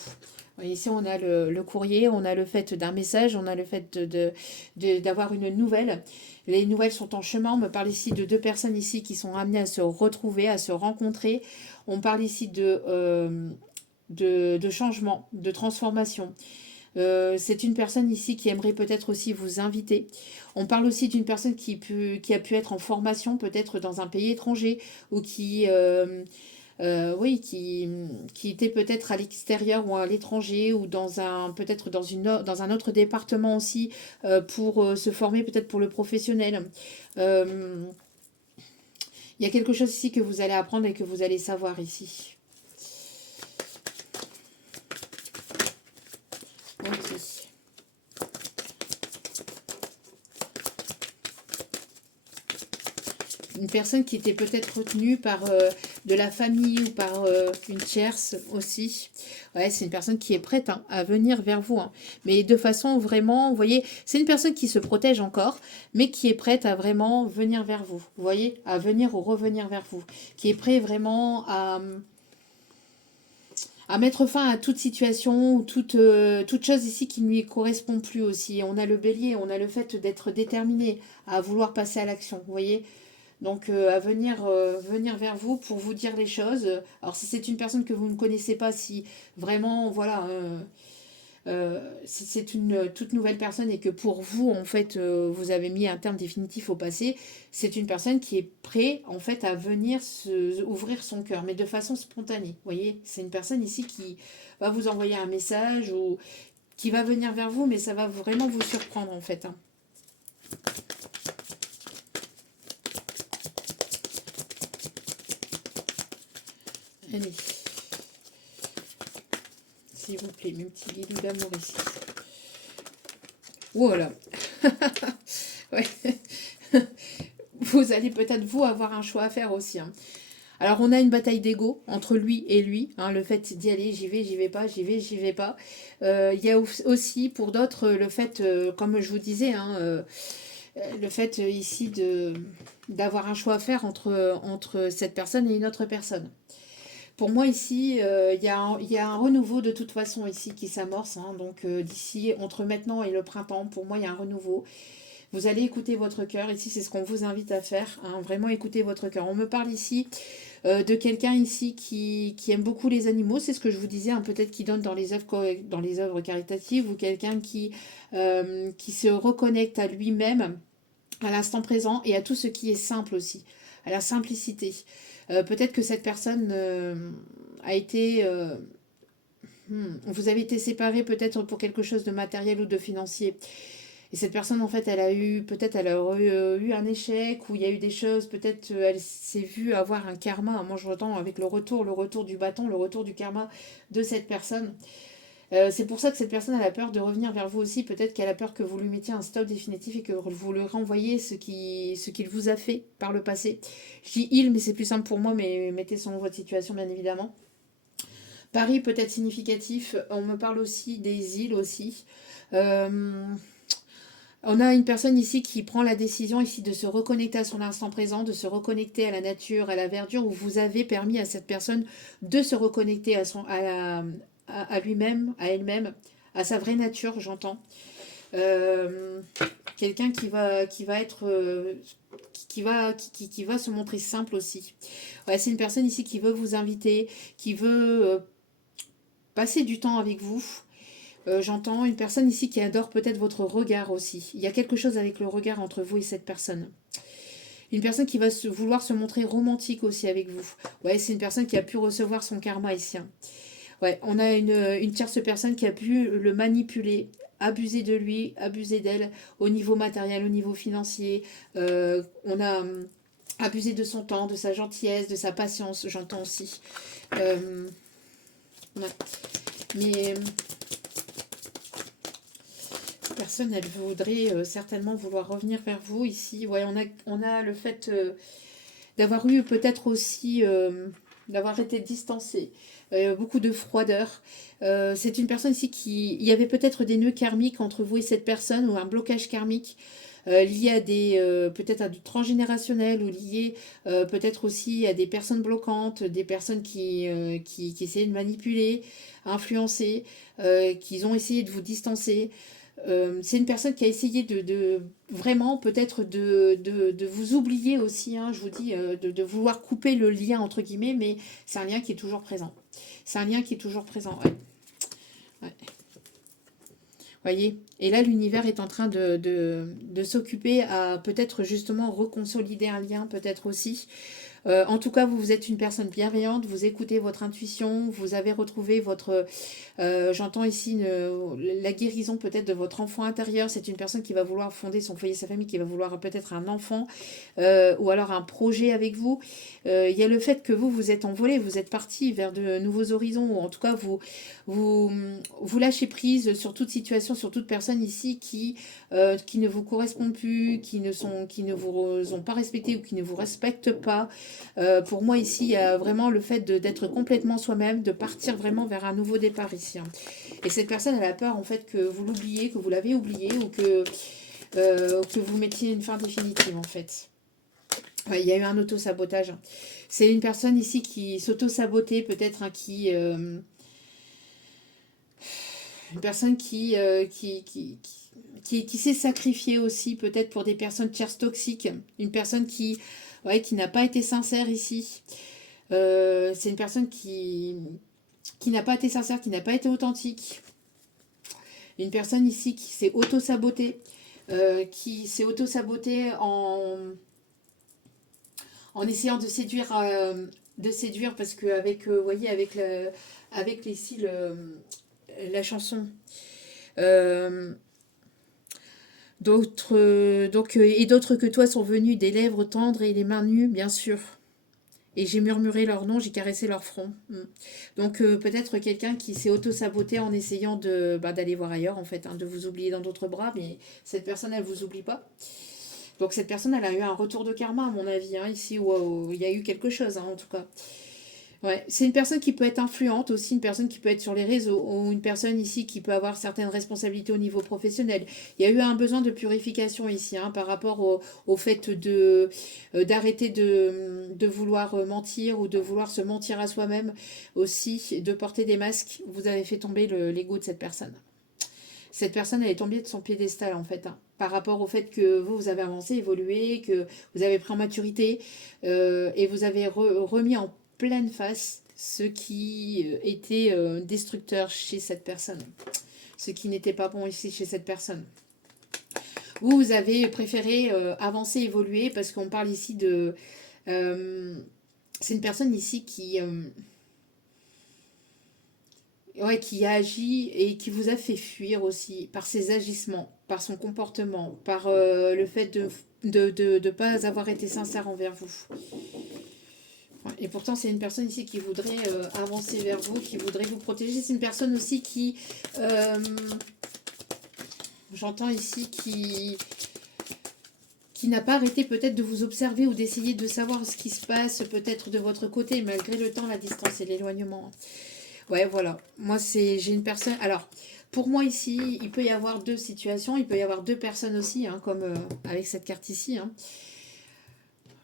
Ouais, ici, on a le courrier, on a le fait d'un message, on a le fait d'avoir une nouvelle. Les nouvelles sont en chemin. On me parle ici de deux personnes ici qui sont amenées à se retrouver, à se rencontrer. On parle ici de changement, de transformation. C'est une personne ici qui aimerait peut-être aussi vous inviter. On parle aussi d'une personne qui a pu être en formation, peut-être dans un pays étranger, ou oui, qui était peut-être à l'extérieur ou à l'étranger, ou peut-être dans un autre département aussi, pour se former peut-être pour le professionnel. Euh, il y a quelque chose ici que vous allez apprendre et que vous allez savoir ici. Ok. Une personne qui était peut-être retenue par de la famille ou par une tierce aussi. Ouais, c'est une personne qui est prête hein, à venir vers vous. Hein. Mais de façon vraiment, vous voyez, c'est une personne qui se protège encore, mais qui est prête à vraiment venir vers vous. Vous voyez, à venir ou revenir vers vous. Qui est prêt vraiment à mettre fin à toute situation ou toute chose ici qui ne lui correspond plus aussi. On a le bélier, on a le fait d'être déterminé à vouloir passer à l'action. Vous voyez, donc à venir vers vous pour vous dire les choses. Alors si c'est une personne que vous ne connaissez pas, si vraiment voilà, si c'est une toute nouvelle personne et que pour vous en fait vous avez mis un terme définitif au passé, c'est une personne qui est prête en fait à venir ouvrir son cœur, mais de façon spontanée. Vous voyez, c'est une personne ici qui va vous envoyer un message ou qui va venir vers vous, mais ça va vraiment vous surprendre en fait. Hein. Allez. S'il vous plaît, mes petits guidous d'amour ici. Voilà. Ouais. Vous allez peut-être, vous, avoir un choix à faire aussi. Hein. Alors, on a une bataille d'ego entre lui et lui. Hein, le fait d'y aller, j'y vais pas, j'y vais pas. Il y a aussi, pour d'autres, le fait, comme je vous disais, hein, le fait ici d'avoir un choix à faire entre cette personne et une autre personne. Pour moi, ici, il y a un renouveau de toute façon ici qui s'amorce. Hein, donc, d'ici, entre maintenant et le printemps, pour moi, il y a un renouveau. Vous allez écouter votre cœur. Ici, c'est ce qu'on vous invite à faire. Hein, vraiment écouter votre cœur. On me parle ici de quelqu'un ici qui aime beaucoup les animaux. C'est ce que je vous disais. Hein, peut-être qui donne dans les œuvres caritatives ou quelqu'un qui se reconnecte à lui-même, à l'instant présent et à tout ce qui est simple aussi, à la simplicité. Peut-être que cette personne a été... vous avez été séparés peut-être pour quelque chose de matériel ou de financier. Et cette personne, en fait, elle a eu un échec, ou il y a eu des choses, peut-être elle s'est vue avoir un karma. Moi, je retends avec le retour du bâton, le retour du karma de cette personne. C'est pour ça que cette personne elle a peur de revenir vers vous aussi. Peut-être qu'elle a peur que vous lui mettiez un stop définitif et que vous lui renvoyiez ce qu'il vous a fait par le passé. Je dis il, mais c'est plus simple pour moi, mais mettez selon votre situation, bien évidemment. Paris peut être significatif. On me parle aussi des îles aussi. Euh, on a une personne ici qui prend la décision ici de se reconnecter à son instant présent, de se reconnecter à la nature, à la verdure, où vous avez permis à cette personne de se reconnecter à lui-même, à elle-même, à sa vraie nature, j'entends. Euh, Quelqu'un qui va être qui va se montrer simple aussi. Ouais, c'est une personne ici qui veut vous inviter, qui veut passer du temps avec vous. J'entends une personne ici qui adore peut-être votre regard aussi. Il y a quelque chose avec le regard entre vous et cette personne. Une personne qui va vouloir se montrer romantique aussi avec vous. Ouais, c'est une personne qui a pu recevoir son karma ici. Hein. Ouais, on a une tierce personne qui a pu le manipuler, abuser de lui, abuser d'elle au niveau matériel, au niveau financier. On a abusé de son temps, de sa gentillesse, de sa patience, j'entends aussi. Ouais. Mais personne, elle voudrait certainement vouloir revenir vers vous ici. Ouais, on a le fait d'avoir eu peut-être aussi, d'avoir été distancé, beaucoup de froideur. C'est une personne ici qui... Il y avait peut-être des nœuds karmiques entre vous et cette personne, ou un blocage karmique lié à des... peut-être à du transgénérationnel, ou lié peut-être aussi à des personnes bloquantes, des personnes qui essayaient de manipuler, influencer, qui ont essayé de vous distancer. C'est une personne qui a essayé vraiment peut-être de vous oublier aussi, hein, je vous dis, de vouloir couper le lien entre guillemets, mais c'est un lien qui est toujours présent. C'est un lien qui est toujours présent, ouais. Ouais. Voyez. Et là, l'univers est en train de s'occuper à peut-être justement reconsolider un lien, peut-être aussi. En tout cas, vous êtes une personne bienveillante, vous écoutez votre intuition, vous avez retrouvé votre... j'entends ici la guérison peut-être de votre enfant intérieur. C'est une personne qui va vouloir fonder son foyer, sa famille, qui va vouloir peut-être un enfant ou alors un projet avec vous. Il y a le fait que vous êtes envolé, vous êtes parti vers de nouveaux horizons, ou en tout cas, vous, vous lâchez prise sur toute situation, sur toute personne ici qui ne vous correspond plus, qui ne vous ont pas respecté ou qui ne vous respectent pas. Pour moi, ici, il y a vraiment le fait d'être complètement soi-même, de partir vraiment vers un nouveau départ ici. Hein. Et cette personne, elle a peur en fait que vous l'oubliez, que vous l'avez oublié ou que vous mettiez une fin définitive en fait. Ouais, il y a eu un auto-sabotage. C'est une personne ici qui s'auto-sabotait peut-être, hein, une personne qui s'est sacrifiée aussi peut-être pour des personnes tierces toxiques. Une personne ouais, qui n'a pas été sincère ici. C'est une personne qui n'a pas été sincère, qui n'a pas été authentique. Une personne ici qui s'est auto-sabotée, en essayant de séduire parce qu'avec, voyez, avec les cils, la chanson. Et d'autres que toi sont venus, des lèvres tendres et les mains nues, bien sûr. Et j'ai murmuré leur nom, j'ai caressé leur front. Donc peut-être quelqu'un qui s'est auto-saboté en essayant d'aller voir ailleurs, en fait, hein, de vous oublier dans d'autres bras, mais cette personne, elle vous oublie pas. Donc cette personne, elle a eu un retour de karma, à mon avis, hein, ici, où il y a eu quelque chose, hein, en tout cas. Ouais, c'est une personne qui peut être influente aussi, une personne qui peut être sur les réseaux, ou une personne ici qui peut avoir certaines responsabilités au niveau professionnel. Il y a eu un besoin de purification ici, hein, par rapport au fait d'arrêter de vouloir mentir ou de vouloir se mentir à soi-même aussi, de porter des masques. Vous avez fait tomber l'ego de cette personne. Cette personne, elle est tombée de son piédestal, en fait, hein, par rapport au fait que vous avez avancé, évolué, que vous avez pris en maturité, et vous avez remis en pleine face ce qui était destructeur chez cette personne, ce qui n'était pas bon ici chez cette personne. Vous avez préféré avancer, évoluer, parce qu'on parle ici de... c'est une personne ici qui a agi et qui vous a fait fuir aussi par ses agissements, par son comportement, par le fait de pas avoir été sincère envers vous. Ouais, et pourtant, c'est une personne ici qui voudrait avancer vers vous, qui voudrait vous protéger. C'est une personne aussi qui... j'entends ici qui n'a pas arrêté peut-être de vous observer ou d'essayer de savoir ce qui se passe peut-être de votre côté, malgré le temps, la distance et l'éloignement. Ouais, voilà. Moi, j'ai une personne... Alors, pour moi ici, il peut y avoir deux situations, il peut y avoir deux personnes aussi, hein, comme avec cette carte ici. Hein.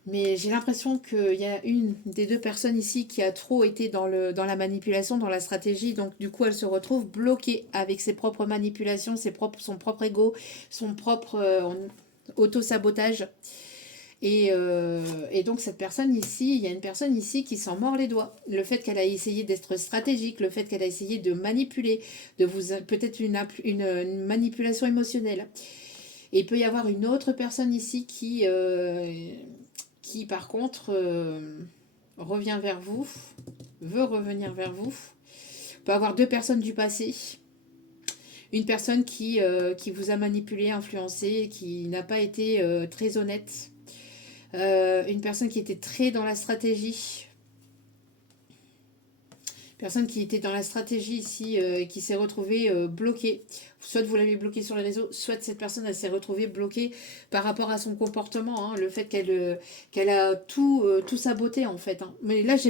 Mais j'ai l'impression qu'il y a une des deux personnes ici qui a trop été dans la manipulation, dans la stratégie. Donc, du coup, elle se retrouve bloquée avec ses propres manipulations, son propre ego, son propre auto-sabotage. Et donc cette personne ici, il y a une personne ici qui s'en mord les doigts. Le fait qu'elle a essayé d'être stratégique, le fait qu'elle a essayé de manipuler, de vous peut-être une manipulation émotionnelle. Et il peut y avoir une autre personne ici qui par contre revient vers vous, veut revenir vers vous. Il peut y avoir deux personnes du passé. Une personne qui vous a manipulé, influencé, qui n'a pas été très honnête. Une personne qui était très dans la stratégie. Personne qui était dans la stratégie ici, qui s'est retrouvée bloquée. Soit vous l'avez bloquée sur les réseaux, soit cette personne elle s'est retrouvée bloquée par rapport à son comportement. Hein, le fait qu'elle a tout saboté en fait. Hein. Mais là, je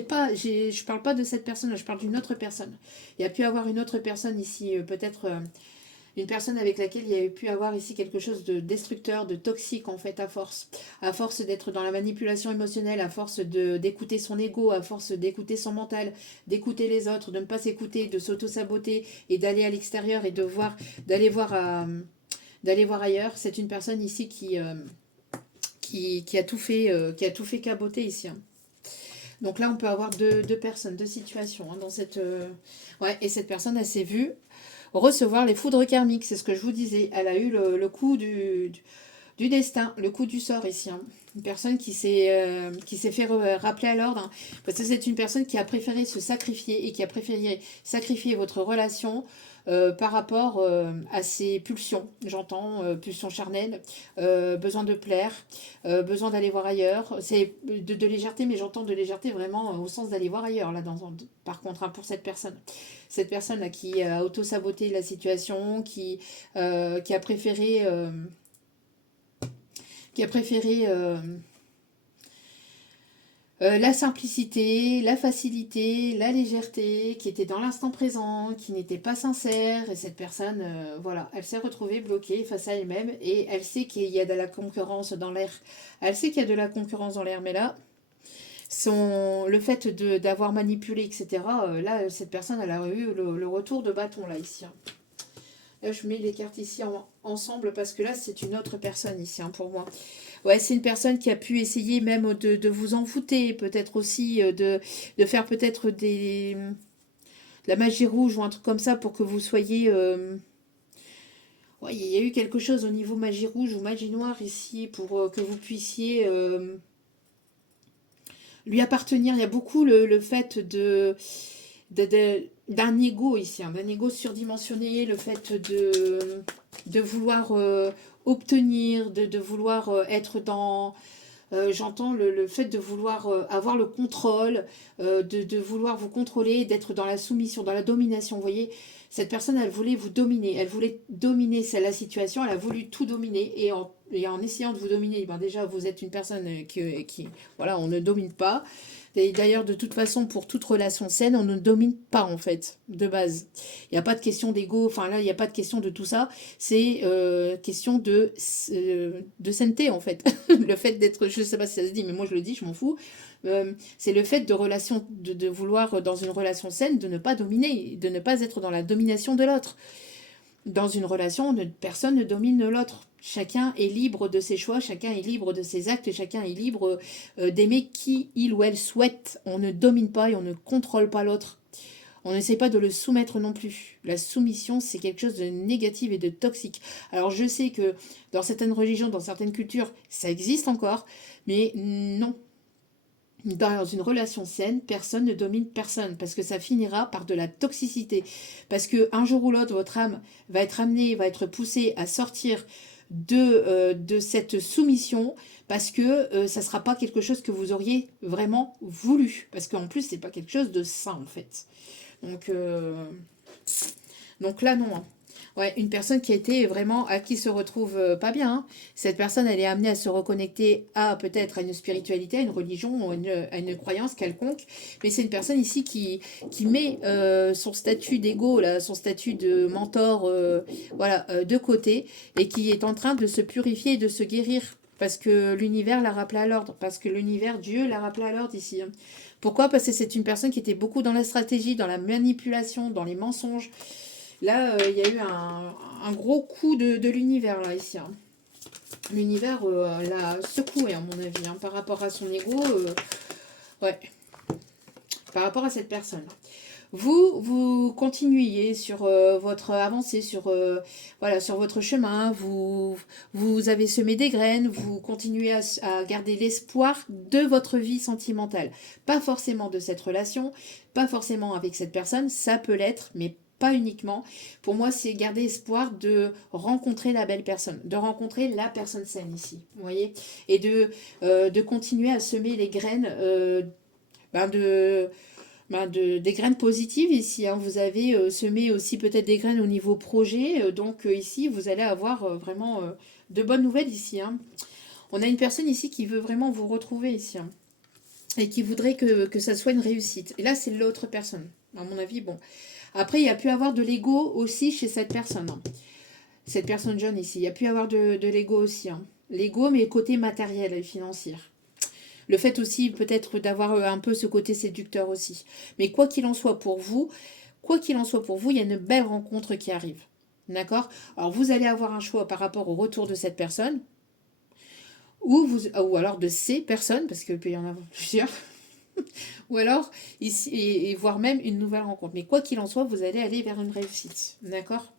parle pas de cette personne, je parle d'une autre personne. Il y a pu avoir une autre personne ici, peut-être... une personne avec laquelle il y a pu avoir ici quelque chose de destructeur, de toxique en fait à force d'être dans la manipulation émotionnelle, à force d'écouter son ego, à force d'écouter son mental, d'écouter les autres, de ne pas s'écouter, de s'auto-saboter et d'aller à l'extérieur et d'aller voir ailleurs. C'est une personne ici qui a tout fait caboter ici. Hein. Donc là, on peut avoir deux personnes, deux situations hein, dans cette... Ouais, et cette personne, elle s'est vue recevoir les foudres karmiques, c'est ce que je vous disais. Elle a eu le coup du destin, le coup du sort ici. Hein. Une personne qui s'est fait rappeler à l'ordre. Hein, parce que c'est une personne qui a préféré se sacrifier et qui a préféré sacrifier votre relation par rapport à ses pulsions. J'entends pulsions charnelles, besoin de plaire, besoin d'aller voir ailleurs. C'est de légèreté, mais j'entends de légèreté vraiment au sens d'aller voir ailleurs, là, par contre, hein, pour cette personne. Cette personne-là qui a auto-saboté la situation, qui a préféré... la simplicité, la facilité, la légèreté, qui était dans l'instant présent, qui n'était pas sincère. Et cette personne, voilà, elle s'est retrouvée bloquée face à elle-même et elle sait qu'il y a de la concurrence dans l'air. Elle sait qu'il y a de la concurrence dans l'air, mais là, le fait d'avoir manipulé, etc., là, cette personne, elle a eu le retour de bâton, là, ici. Hein. Là, je mets les cartes ici ensemble parce que là, c'est une autre personne ici, hein, pour moi. Ouais, c'est une personne qui a pu essayer même de vous envoûter, peut-être aussi de faire peut-être de la magie rouge ou un truc comme ça pour que vous soyez... Ouais, il y a eu quelque chose au niveau magie rouge ou magie noire ici pour que vous puissiez lui appartenir. Il y a beaucoup le fait d'un ego ici, hein, d'un ego surdimensionné, le fait de vouloir obtenir, de vouloir être dans... j'entends le fait de vouloir avoir le contrôle, de vouloir vous contrôler, d'être dans la soumission, dans la domination. Vous voyez, cette personne, elle voulait vous dominer. Elle voulait dominer la situation. Elle a voulu tout dominer. Et en essayant de vous dominer, ben déjà, vous êtes une personne qui voilà, on ne domine pas. Et d'ailleurs, de toute façon, pour toute relation saine, on ne domine pas, en fait, de base. Il n'y a pas de question d'ego, enfin là, il n'y a pas de question de tout ça. C'est question de sainteté, en fait. Le fait d'être, je ne sais pas si ça se dit, mais moi je le dis, je m'en fous. C'est le fait de vouloir, dans une relation saine, de ne pas dominer, de ne pas être dans la domination de l'autre. Dans une relation, personne ne domine l'autre. Chacun est libre de ses choix, chacun est libre de ses actes, chacun est libre d'aimer qui il ou elle souhaite. On ne domine pas et on ne contrôle pas l'autre. On n'essaie pas de le soumettre non plus. La soumission, c'est quelque chose de négatif et de toxique. Alors je sais que dans certaines religions, dans certaines cultures, ça existe encore, mais non. Dans une relation saine, personne ne domine personne, parce que ça finira par de la toxicité. Parce qu'un jour ou l'autre, votre âme va être amenée, va être poussée à sortir de cette soumission, parce que ça ne sera pas quelque chose que vous auriez vraiment voulu. Parce qu'en plus, c'est pas quelque chose de sain, en fait. Donc, donc là, non. Hein. Ouais, une personne qui a été vraiment, à qui se retrouve pas bien. Hein. Cette personne, elle est amenée à se reconnecter à peut-être à une spiritualité, à une religion, à une croyance quelconque. Mais c'est une personne ici qui met son statut d'ego, là, son statut de mentor, voilà, de côté, et qui est en train de se purifier et de se guérir. Parce que l'univers l'a rappelé à l'ordre. Parce que l'univers, Dieu, l'a rappelé à l'ordre ici. Hein. Pourquoi? Parce que c'est une personne qui était beaucoup dans la stratégie, dans la manipulation, dans les mensonges. Là, il y a eu un gros coup de l'univers, là, ici. Hein. L'univers l'a secoué, à mon avis, hein, par rapport à son ego. Ouais, par rapport à cette personne. Vous continuez sur votre avancée, sur, voilà, sur votre chemin, vous avez semé des graines, vous continuez à garder l'espoir de votre vie sentimentale. Pas forcément de cette relation, pas forcément avec cette personne, ça peut l'être, mais pas uniquement. Pour moi, c'est garder espoir de rencontrer la belle personne, de rencontrer la personne saine ici, vous voyez, et de continuer à semer les graines ben des graines positives ici. Hein. Vous avez semé aussi peut-être des graines au niveau projet. Donc ici, vous allez avoir vraiment de bonnes nouvelles ici. Hein. On a une personne ici qui veut vraiment vous retrouver ici. Hein, et qui voudrait que ça soit une réussite. Et là, c'est l'autre personne. À mon avis, bon. Après, il y a pu avoir de l'ego aussi chez cette personne. Hein. Cette personne jeune ici. Il y a pu avoir de l'ego aussi. Hein. L'ego, mais côté matériel et financier. Le fait aussi peut-être d'avoir un peu ce côté séducteur aussi. Mais quoi qu'il en soit pour vous, il y a une belle rencontre qui arrive. D'accord? Alors vous allez avoir un choix par rapport au retour de cette personne, ou alors de ces personnes, parce qu'il peut y en avoir plusieurs, ou alors ici, et voire même une nouvelle rencontre. Mais quoi qu'il en soit, vous allez aller vers une réussite. D'accord?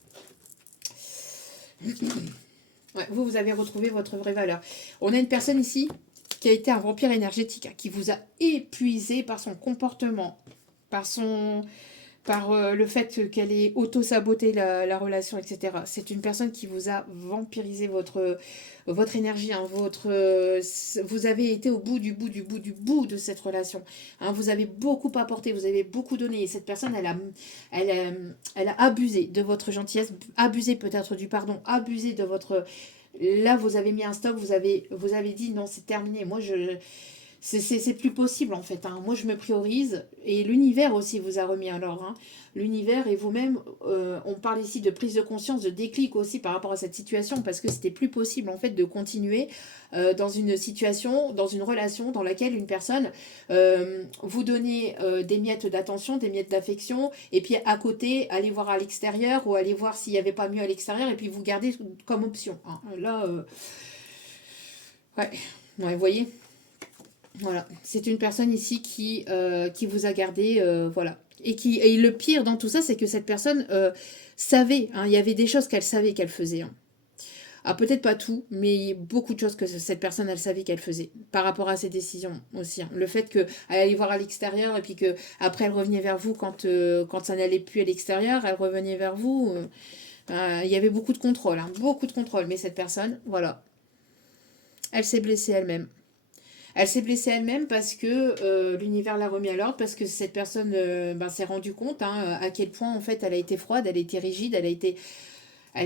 Ouais, vous avez retrouvé votre vraie valeur. On a une personne ici qui a été un vampire énergétique, hein, qui vous a épuisé par son comportement, par le fait qu'elle ait auto-saboté la relation, etc. C'est une personne qui vous a vampirisé votre énergie, hein, vous avez été au bout du bout de cette relation. Hein, vous avez beaucoup apporté, vous avez beaucoup donné, et cette personne, elle a abusé de votre gentillesse, abusé peut-être du pardon, abusé de votre... Là, vous avez mis un stop, vous avez dit non, c'est terminé. Moi, c'est plus possible en fait. Hein. Moi, je me priorise et l'univers aussi vous a remis à l'ordre. Hein. L'univers et vous-même, on parle ici de prise de conscience, de déclic aussi par rapport à cette situation parce que c'était plus possible en fait de continuer dans une situation, dans une relation dans laquelle une personne vous donnait des miettes d'attention, des miettes d'affection et puis à côté, aller voir à l'extérieur ou aller voir s'il n'y avait pas mieux à l'extérieur et puis vous gardez comme option. Hein. Là, ouais, vous voyez. Voilà, c'est une personne ici qui vous a gardé, voilà. Et le pire dans tout ça, c'est que cette personne savait, hein, il y avait des choses qu'elle savait qu'elle faisait. Hein. Ah, peut-être pas tout, mais beaucoup de choses que cette personne, elle savait qu'elle faisait par rapport à ses décisions aussi. Hein. Le fait qu'elle allait voir à l'extérieur et puis que après elle revenait vers vous quand ça n'allait plus à l'extérieur, elle revenait vers vous. Il y avait beaucoup de contrôle, hein, beaucoup de contrôle. Mais cette personne, voilà, elle s'est blessée elle-même. Elle s'est blessée elle-même parce que l'univers l'a remis à l'ordre, parce que cette personne s'est rendue compte hein, à quel point en fait elle a été froide, elle a été rigide, elle a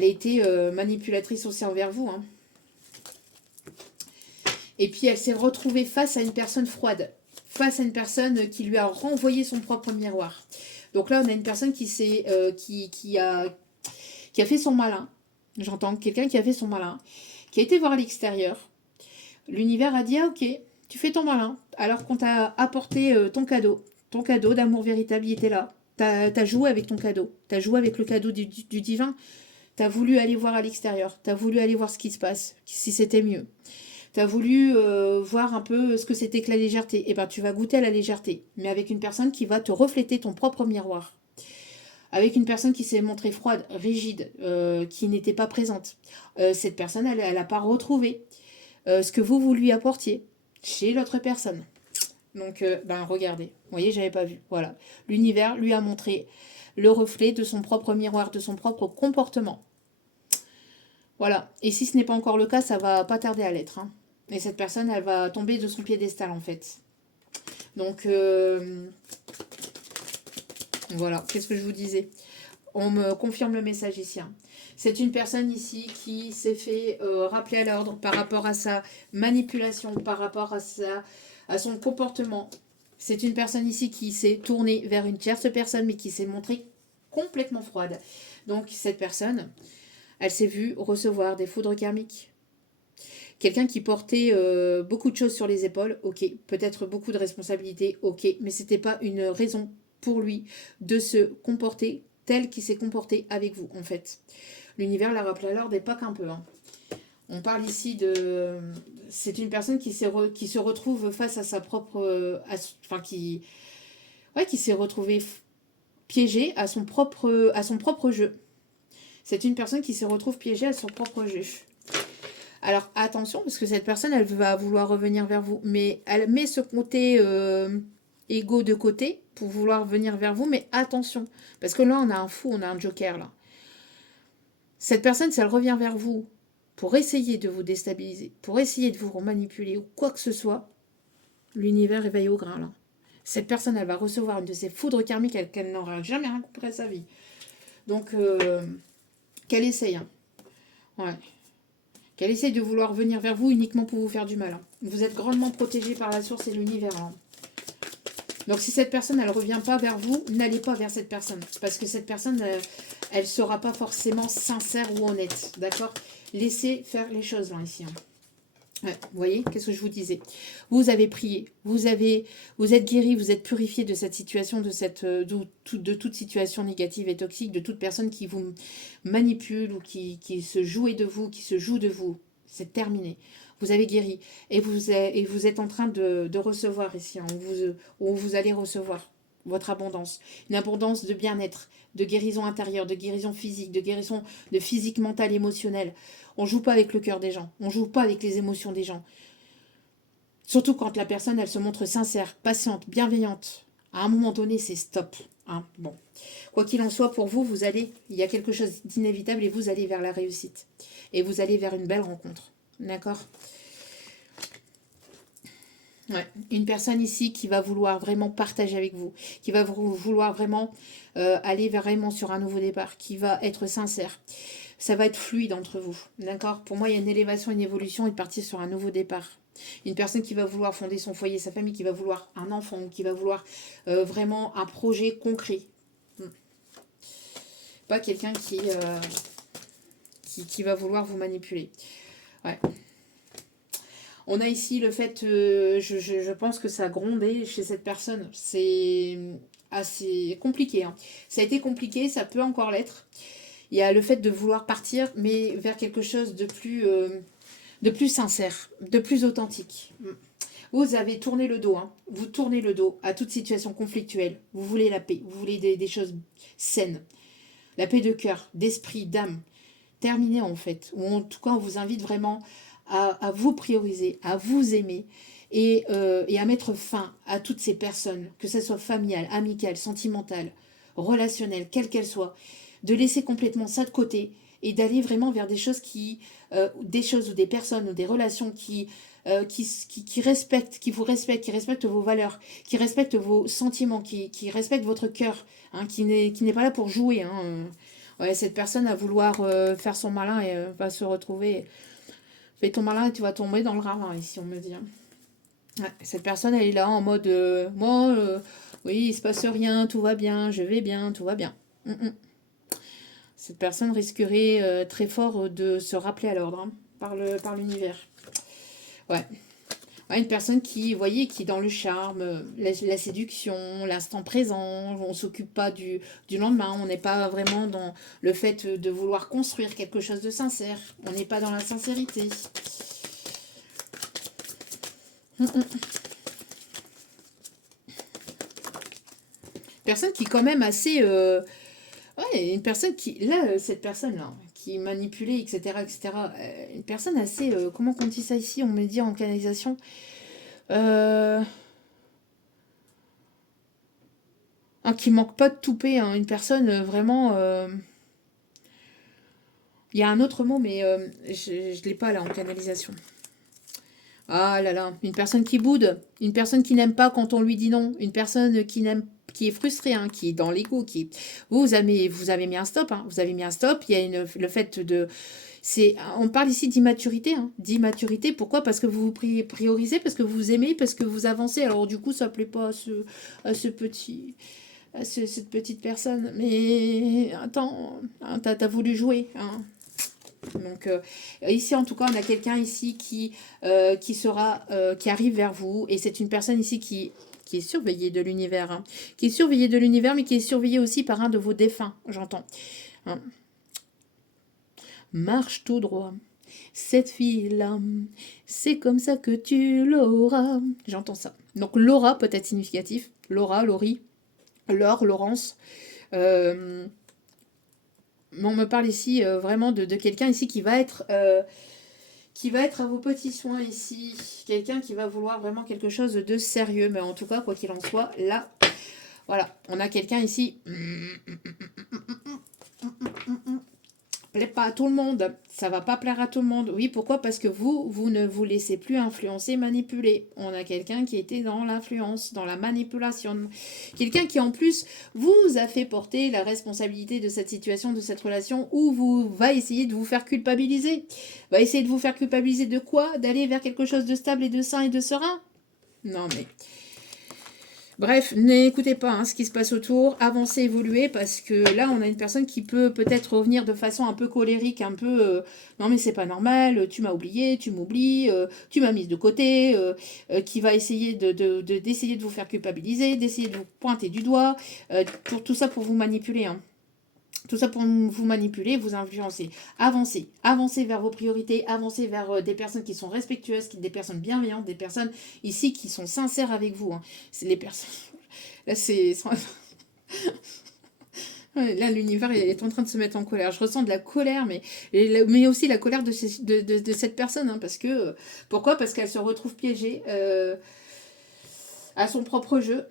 été manipulatrice aussi envers vous. Hein. Et puis elle s'est retrouvée face à une personne froide, face à une personne qui lui a renvoyé son propre miroir. Donc là on a une personne qui a fait son malin, j'entends quelqu'un qui a fait son malin, qui a été voir à l'extérieur. L'univers a dit ah ok, tu fais ton malin, alors qu'on t'a apporté ton cadeau d'amour véritable, il était là. T'as joué avec ton cadeau, t'as joué avec le cadeau du divin, Tu as voulu aller voir à l'extérieur, tu as voulu aller voir ce qui se passe, si c'était mieux. Tu as voulu voir un peu ce que c'était que la légèreté. Eh bien, tu vas goûter à la légèreté, mais avec une personne qui va te refléter ton propre miroir. Avec une personne qui s'est montrée froide, rigide, qui n'était pas présente. Cette personne, elle n'a pas retrouvé ce que vous lui apportiez chez l'autre personne. Donc, regardez. Vous voyez, j'avais pas vu. Voilà. L'univers lui a montré le reflet de son propre miroir, de son propre comportement. Voilà. Et si ce n'est pas encore le cas, ça va pas tarder à l'être. Hein. Et cette personne, elle va tomber de son piédestal, en fait. Donc, voilà. Qu'est-ce que je vous disais? On me confirme le message ici. Hein. C'est une personne ici qui s'est fait rappeler à l'ordre par rapport à sa manipulation, par rapport à son comportement. C'est une personne ici qui s'est tournée vers une tierce personne, mais qui s'est montrée complètement froide. Donc, cette personne, elle s'est vue recevoir des foudres karmiques. Quelqu'un qui portait beaucoup de choses sur les épaules, ok. Peut-être beaucoup de responsabilités, ok. Mais ce n'était pas une raison pour lui de se comporter tel qu'il s'est comporté avec vous, en fait. L'univers l'a rappelé à l'ordre et pas qu'un peu. Hein. On parle ici de... C'est une personne qui se retrouve face à sa propre... qui s'est retrouvée piégée à son propre jeu. C'est une personne qui se retrouve piégée à son propre jeu. Alors attention, parce que cette personne, elle va vouloir revenir vers vous, mais elle met ce côté égo de côté pour vouloir venir vers vous, mais attention, parce que là, on a un fou, on a un joker, là. Cette personne, si elle revient vers vous pour essayer de vous déstabiliser, pour essayer de vous manipuler ou quoi que ce soit, l'univers éveille au grain, là. Cette personne, elle va recevoir une de ces foudres karmiques qu'elle n'aura jamais rien compris à sa vie. Donc, qu'elle essaye. Hein. Ouais. Qu'elle essaye de vouloir venir vers vous uniquement pour vous faire du mal. Hein. Vous êtes grandement protégé par la source et l'univers. Hein. Donc, si cette personne, elle ne revient pas vers vous, n'allez pas vers cette personne. Parce que cette personne, elle ne sera pas forcément sincère ou honnête. D'accord? Laissez faire les choses, là, ici. Hein. Ouais, vous voyez, qu'est-ce que je vous disais? Vous avez prié, vous êtes guéri, vous êtes purifié de cette situation, de toute situation négative et toxique, de toute personne qui vous manipule ou qui se jouait de vous, qui se joue de vous. C'est terminé. Vous avez guéri et vous êtes en train de recevoir ici, hein, où vous allez recevoir votre abondance. Une abondance de bien-être, de guérison intérieure, de guérison physique, de guérison de physique, mentale, émotionnelle. On ne joue pas avec le cœur des gens. On ne joue pas avec les émotions des gens. Surtout quand la personne, elle se montre sincère, patiente, bienveillante. À un moment donné, c'est stop. Hein, bon. Quoi qu'il en soit, pour vous, il y a quelque chose d'inévitable et vous allez vers la réussite. Et vous allez vers une belle rencontre. D'accord ? Ouais. Une personne ici qui va vouloir vraiment partager avec vous, qui va vouloir vraiment aller vraiment sur un nouveau départ, qui va être sincère. Ça va être fluide entre vous, d'accord? Pour moi, il y a une élévation, une évolution et de partir sur un nouveau départ. Une personne qui va vouloir fonder son foyer, sa famille, qui va vouloir un enfant, qui va vouloir vraiment un projet concret. Pas quelqu'un qui va vouloir vous manipuler. Ouais. On a ici le fait, je pense que ça a grondé chez cette personne. C'est assez compliqué. Hein. Ça a été compliqué, ça peut encore l'être. Il y a le fait de vouloir partir, mais vers quelque chose de plus sincère, de plus authentique. Vous avez tourné le dos, hein. Vous tournez le dos à toute situation conflictuelle. Vous voulez la paix, vous voulez des choses saines. La paix de cœur, d'esprit, d'âme. Terminée en fait. Ou en tout cas, on vous invite vraiment à vous prioriser, à vous aimer et à mettre fin à toutes ces personnes, que ce soit familiales, amicales, sentimentales, relationnelles, quelles qu'elles soient. De laisser complètement ça de côté et d'aller vraiment vers des choses des choses ou des personnes ou des relations qui respectent, qui vous respectent, qui respectent vos valeurs, qui respectent vos sentiments, qui respectent votre cœur, hein, qui n'est pas là pour jouer. Hein. Ouais, cette personne à vouloir faire son malin et va se retrouver. Fais ton malin et tu vas tomber dans le ravin, ici, on me dit. Hein. Ouais, cette personne, elle est là en mode moi, oui, il se passe rien, tout va bien, je vais bien, tout va bien. Cette personne risquerait très fort de se rappeler à l'ordre hein, par l'univers. Ouais. Ouais, une personne qui, vous voyez, qui est dans le charme, la séduction, l'instant présent, on ne s'occupe pas du lendemain, on n'est pas vraiment dans le fait de vouloir construire quelque chose de sincère, on n'est pas dans la sincérité. Personne qui est quand même assez... ouais, une personne qui... Là, cette personne-là, qui est manipulée, etc., etc., une personne assez... comment on dit ça ici? On me dit en canalisation. Euh, qui manque pas de toupet, hein, une personne vraiment... il y a un autre mot, mais je ne l'ai pas là en canalisation. Ah là là, une personne qui boude, une personne qui n'aime pas quand on lui dit non, une personne qui n'aime, qui est frustrée, hein, qui est dans l'ego, qui vous avez mis un stop, hein, vous avez mis un stop. Il y a le fait de, on parle ici d'immaturité, hein, d'immaturité. Pourquoi? Parce que vous vous priorisez, parce que vous aimez, parce que vous avancez. Alors du coup, ça plaît pas à ce petit, cette petite personne. Mais attends, hein, t'as voulu jouer, hein. Donc ici en tout cas on a quelqu'un ici qui sera qui arrive vers vous et c'est une personne ici qui est surveillée de l'univers, hein, qui est surveillée de l'univers mais qui est surveillée aussi par un de vos défunts, j'entends, hein. Marche tout droit, cette fille-là, c'est comme ça que tu l'auras, j'entends ça. Donc Laura peut être significatif, Laura, Laurie, Laure, Laurence. euh, on me parle ici vraiment de quelqu'un ici qui va être à vos petits soins ici. Quelqu'un qui va vouloir vraiment quelque chose de sérieux. Mais en tout cas, quoi qu'il en soit, là, voilà, on a quelqu'un ici. Plaît pas à tout le monde. Ça va pas plaire à tout le monde. Oui, pourquoi? Parce que vous ne vous laissez plus influencer, manipuler. On a quelqu'un qui était dans l'influence, dans la manipulation. Quelqu'un qui en plus vous a fait porter la responsabilité de cette situation, de cette relation, où vous va essayer de vous faire culpabiliser. Va essayer de vous faire culpabiliser de quoi? D'aller vers quelque chose de stable et de sain et de serein? Non mais... Bref, n'écoutez pas hein, ce qui se passe autour, avancez, évoluez, parce que là, on a une personne qui peut peut-être revenir de façon un peu colérique, un peu non mais c'est pas normal, tu m'as oublié, tu m'oublies, tu m'as mise de côté, qui va essayer d'essayer de vous faire culpabiliser, d'essayer de vous pointer du doigt, pour tout ça pour vous manipuler, hein. Tout ça pour vous manipuler, vous influencer. Avancez. Avancez vers vos priorités. Avancez vers des personnes qui sont respectueuses, des personnes bienveillantes, des personnes ici qui sont sincères avec vous, hein. C'est les personnes... Là, c'est... Là, l'univers est en train de se mettre en colère. Je ressens de la colère, mais aussi la colère de cette personne. Hein, parce que... pourquoi? Parce qu'elle se retrouve piégée à son propre jeu.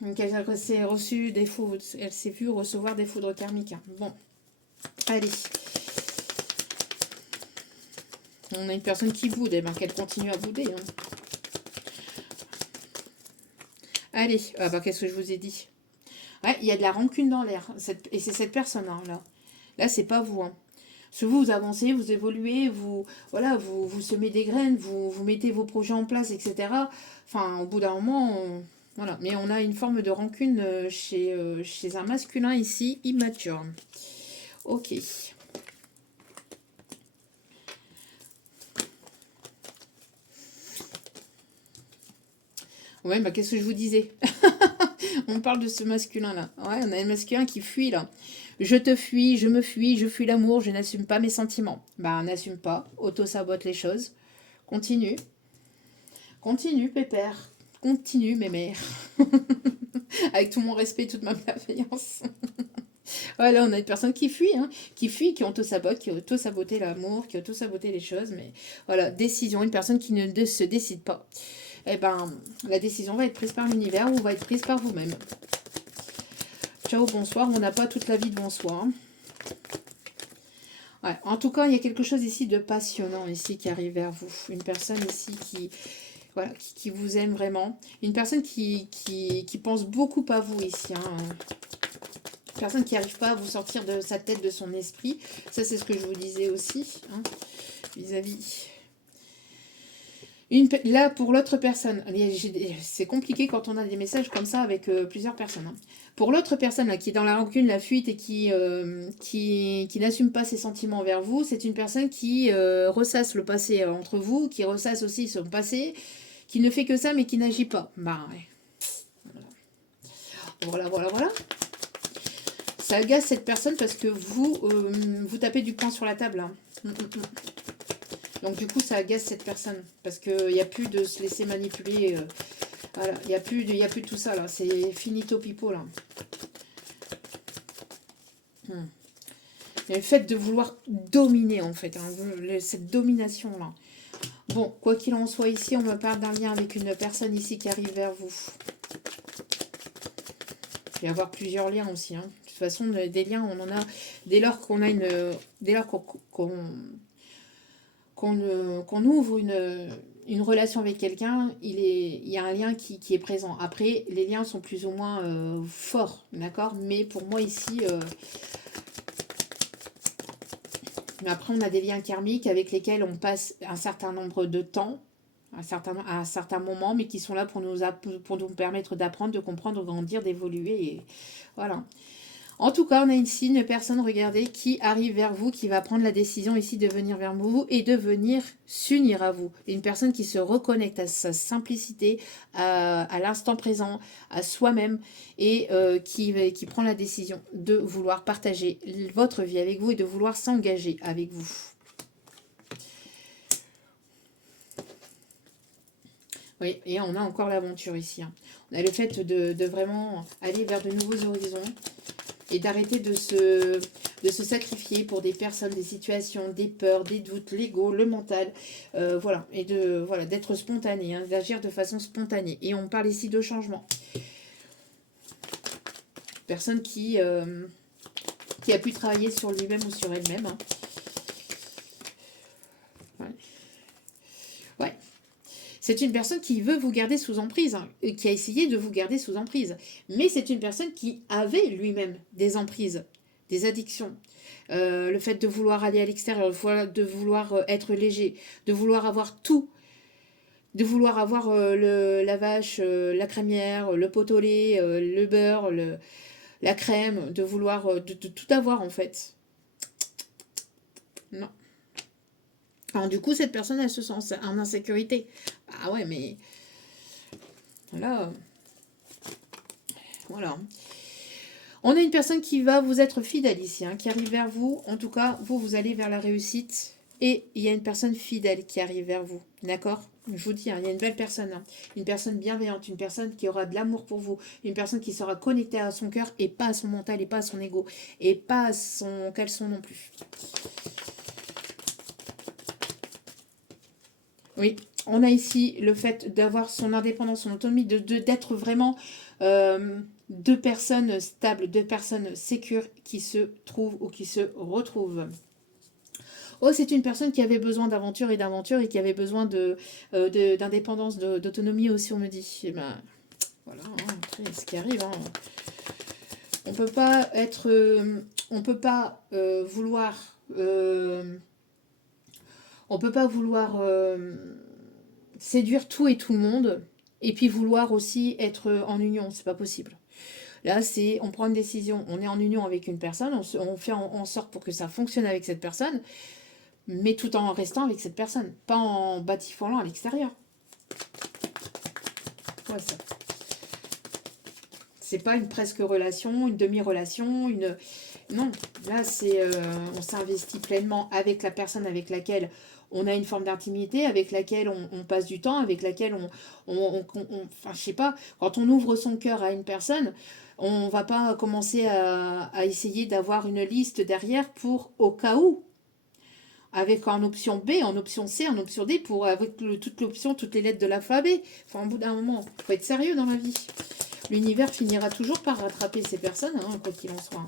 Donc elle s'est reçue des foudres, elle s'est vue recevoir des foudres karmiques. Bon, allez. On a une personne qui boude, et ben qu'elle continue à bouder. Hein. Allez, ah bah qu'est-ce que je vous ai dit? Ouais, il y a de la rancune dans l'air, et c'est cette personne hein, là. Là, c'est pas vous. Hein. Parce que vous avancez, vous évoluez, voilà, vous semez des graines, vous mettez vos projets en place, etc. Enfin, au bout d'un moment, voilà. Mais on a une forme de rancune chez un masculin ici, immature. Ok. Ouais, bah qu'est-ce que je vous disais? On parle de ce masculin-là. Ouais, on a un masculin qui fuit, là. Je te fuis, je fuis l'amour, je n'assume pas mes sentiments. Bah, n'assume pas, auto-sabote les choses. Continue. Continue, pépère. Continue, mémère. Avec tout mon respect, toute ma bienveillance. Voilà, on a une personne qui fuit, hein, qui auto-sabote, qui auto-saboté l'amour, qui auto-saboté les choses. Mais voilà, décision, une personne qui ne se décide pas. Eh ben, la décision va être prise par l'univers ou va être prise par vous-même. Ciao, bonsoir, on n'a pas toute la vie devant soi. Hein. Ouais, en tout cas, il y a quelque chose ici de passionnant ici qui arrive vers vous. Une personne ici voilà, qui vous aime vraiment. Une personne qui pense beaucoup à vous ici. Hein. Une personne qui n'arrive pas à vous sortir de sa tête, de son esprit. Ça, c'est ce que je vous disais aussi. Hein, vis-à-vis... Là, pour l'autre personne, c'est compliqué quand on a des messages comme ça avec plusieurs personnes. Hein. Pour l'autre personne là, qui est dans la rancune, la fuite et qui n'assume pas ses sentiments envers vous, c'est une personne qui ressasse le passé entre vous, qui ressasse aussi son passé, qui ne fait que ça mais qui n'agit pas. Bah ouais. Voilà, voilà, voilà. Ça agace cette personne parce que vous tapez du poing sur la table. Hein. Donc du coup, ça agace cette personne parce qu'il n'y a plus de se laisser manipuler. Voilà, il n'y a plus de tout ça là. C'est finito pipo là. Et le fait de vouloir dominer en fait, hein, cette domination là. Bon, quoi qu'il en soit ici, on me parle d'un lien avec une personne ici qui arrive vers vous. Il va y avoir plusieurs liens aussi. Hein. De toute façon, des liens, on en a dès lors qu'on a dès lors qu'on ouvre une relation avec quelqu'un, il y a un lien qui est présent. Après, les liens sont plus ou moins forts, d'accord? Mais pour moi ici, mais après on a des liens karmiques avec lesquels on passe un certain nombre de temps, à un certain moment, mais qui sont là pour nous permettre d'apprendre, de comprendre, de grandir, d'évoluer. Et voilà. En tout cas, on a ici une personne, regardez, qui arrive vers vous, qui va prendre la décision ici de venir vers vous et de venir s'unir à vous. Une personne qui se reconnecte à sa simplicité, à l'instant présent, à soi-même et qui prend la décision de vouloir partager votre vie avec vous et de vouloir s'engager avec vous. Oui, et on a encore l'aventure ici. Hein. On a le fait de vraiment aller vers de nouveaux horizons. Et d'arrêter de se sacrifier pour des personnes, des situations, des peurs, des doutes, l'ego, le mental. Voilà. Et d'être spontané, hein, d'agir de façon spontanée. Et on parle ici de changement. Personne qui a pu travailler sur lui-même ou sur elle-même. Hein. Ouais. C'est une personne qui veut vous garder sous emprise, hein, et qui a essayé de vous garder sous emprise. Mais c'est une personne qui avait lui-même des emprises, des addictions. Le fait de vouloir aller à l'extérieur, de vouloir être léger, de vouloir avoir tout, de vouloir avoir la vache, la crémière, le pot au lait, le beurre, la crème, de vouloir de tout avoir en fait. Non. Alors du coup, cette personne, elle se sent en insécurité. Ah ouais, mais voilà. Voilà. On a une personne qui va vous être fidèle ici, hein, qui arrive vers vous. En tout cas, vous allez vers la réussite. Et il y a une personne fidèle qui arrive vers vous. D'accord? Je vous dis, hein, il y a une belle personne. Hein, une personne bienveillante, une personne qui aura de l'amour pour vous. Une personne qui sera connectée à son cœur et pas à son mental et pas à son ego. Et pas à son caleçon non plus. Oui, on a ici le fait d'avoir son indépendance, son autonomie, d'être vraiment deux personnes stables, deux personnes sécures qui se trouvent ou qui se retrouvent. Oh, c'est une personne qui avait besoin d'aventure et qui avait besoin d'indépendance, d'autonomie aussi, on me dit. Et ben, voilà, hein, après, ce qui arrive. Hein. On peut pas être... on peut pas vouloir... on peut pas vouloir séduire tout et tout le monde et puis vouloir aussi être en union. C'est pas possible. Là, on prend une décision, on est en union avec une personne, on fait en sorte pour que ça fonctionne avec cette personne, mais tout en restant avec cette personne, pas en batifolant à l'extérieur. Ouais, ça. C'est pas une presque relation, une demi-relation, non, là, on s'investit pleinement avec la personne avec laquelle on a une forme d'intimité, avec laquelle on passe du temps, avec laquelle enfin, je sais pas, quand on ouvre son cœur à une personne, on va pas commencer à essayer d'avoir une liste derrière pour au cas où, avec en option B, en option C, en option D, avec toute l'option, toutes les lettres de l'alphabet. Enfin, au bout d'un moment, il faut être sérieux dans la vie. L'univers finira toujours par rattraper ces personnes, hein, quoi qu'il en soit.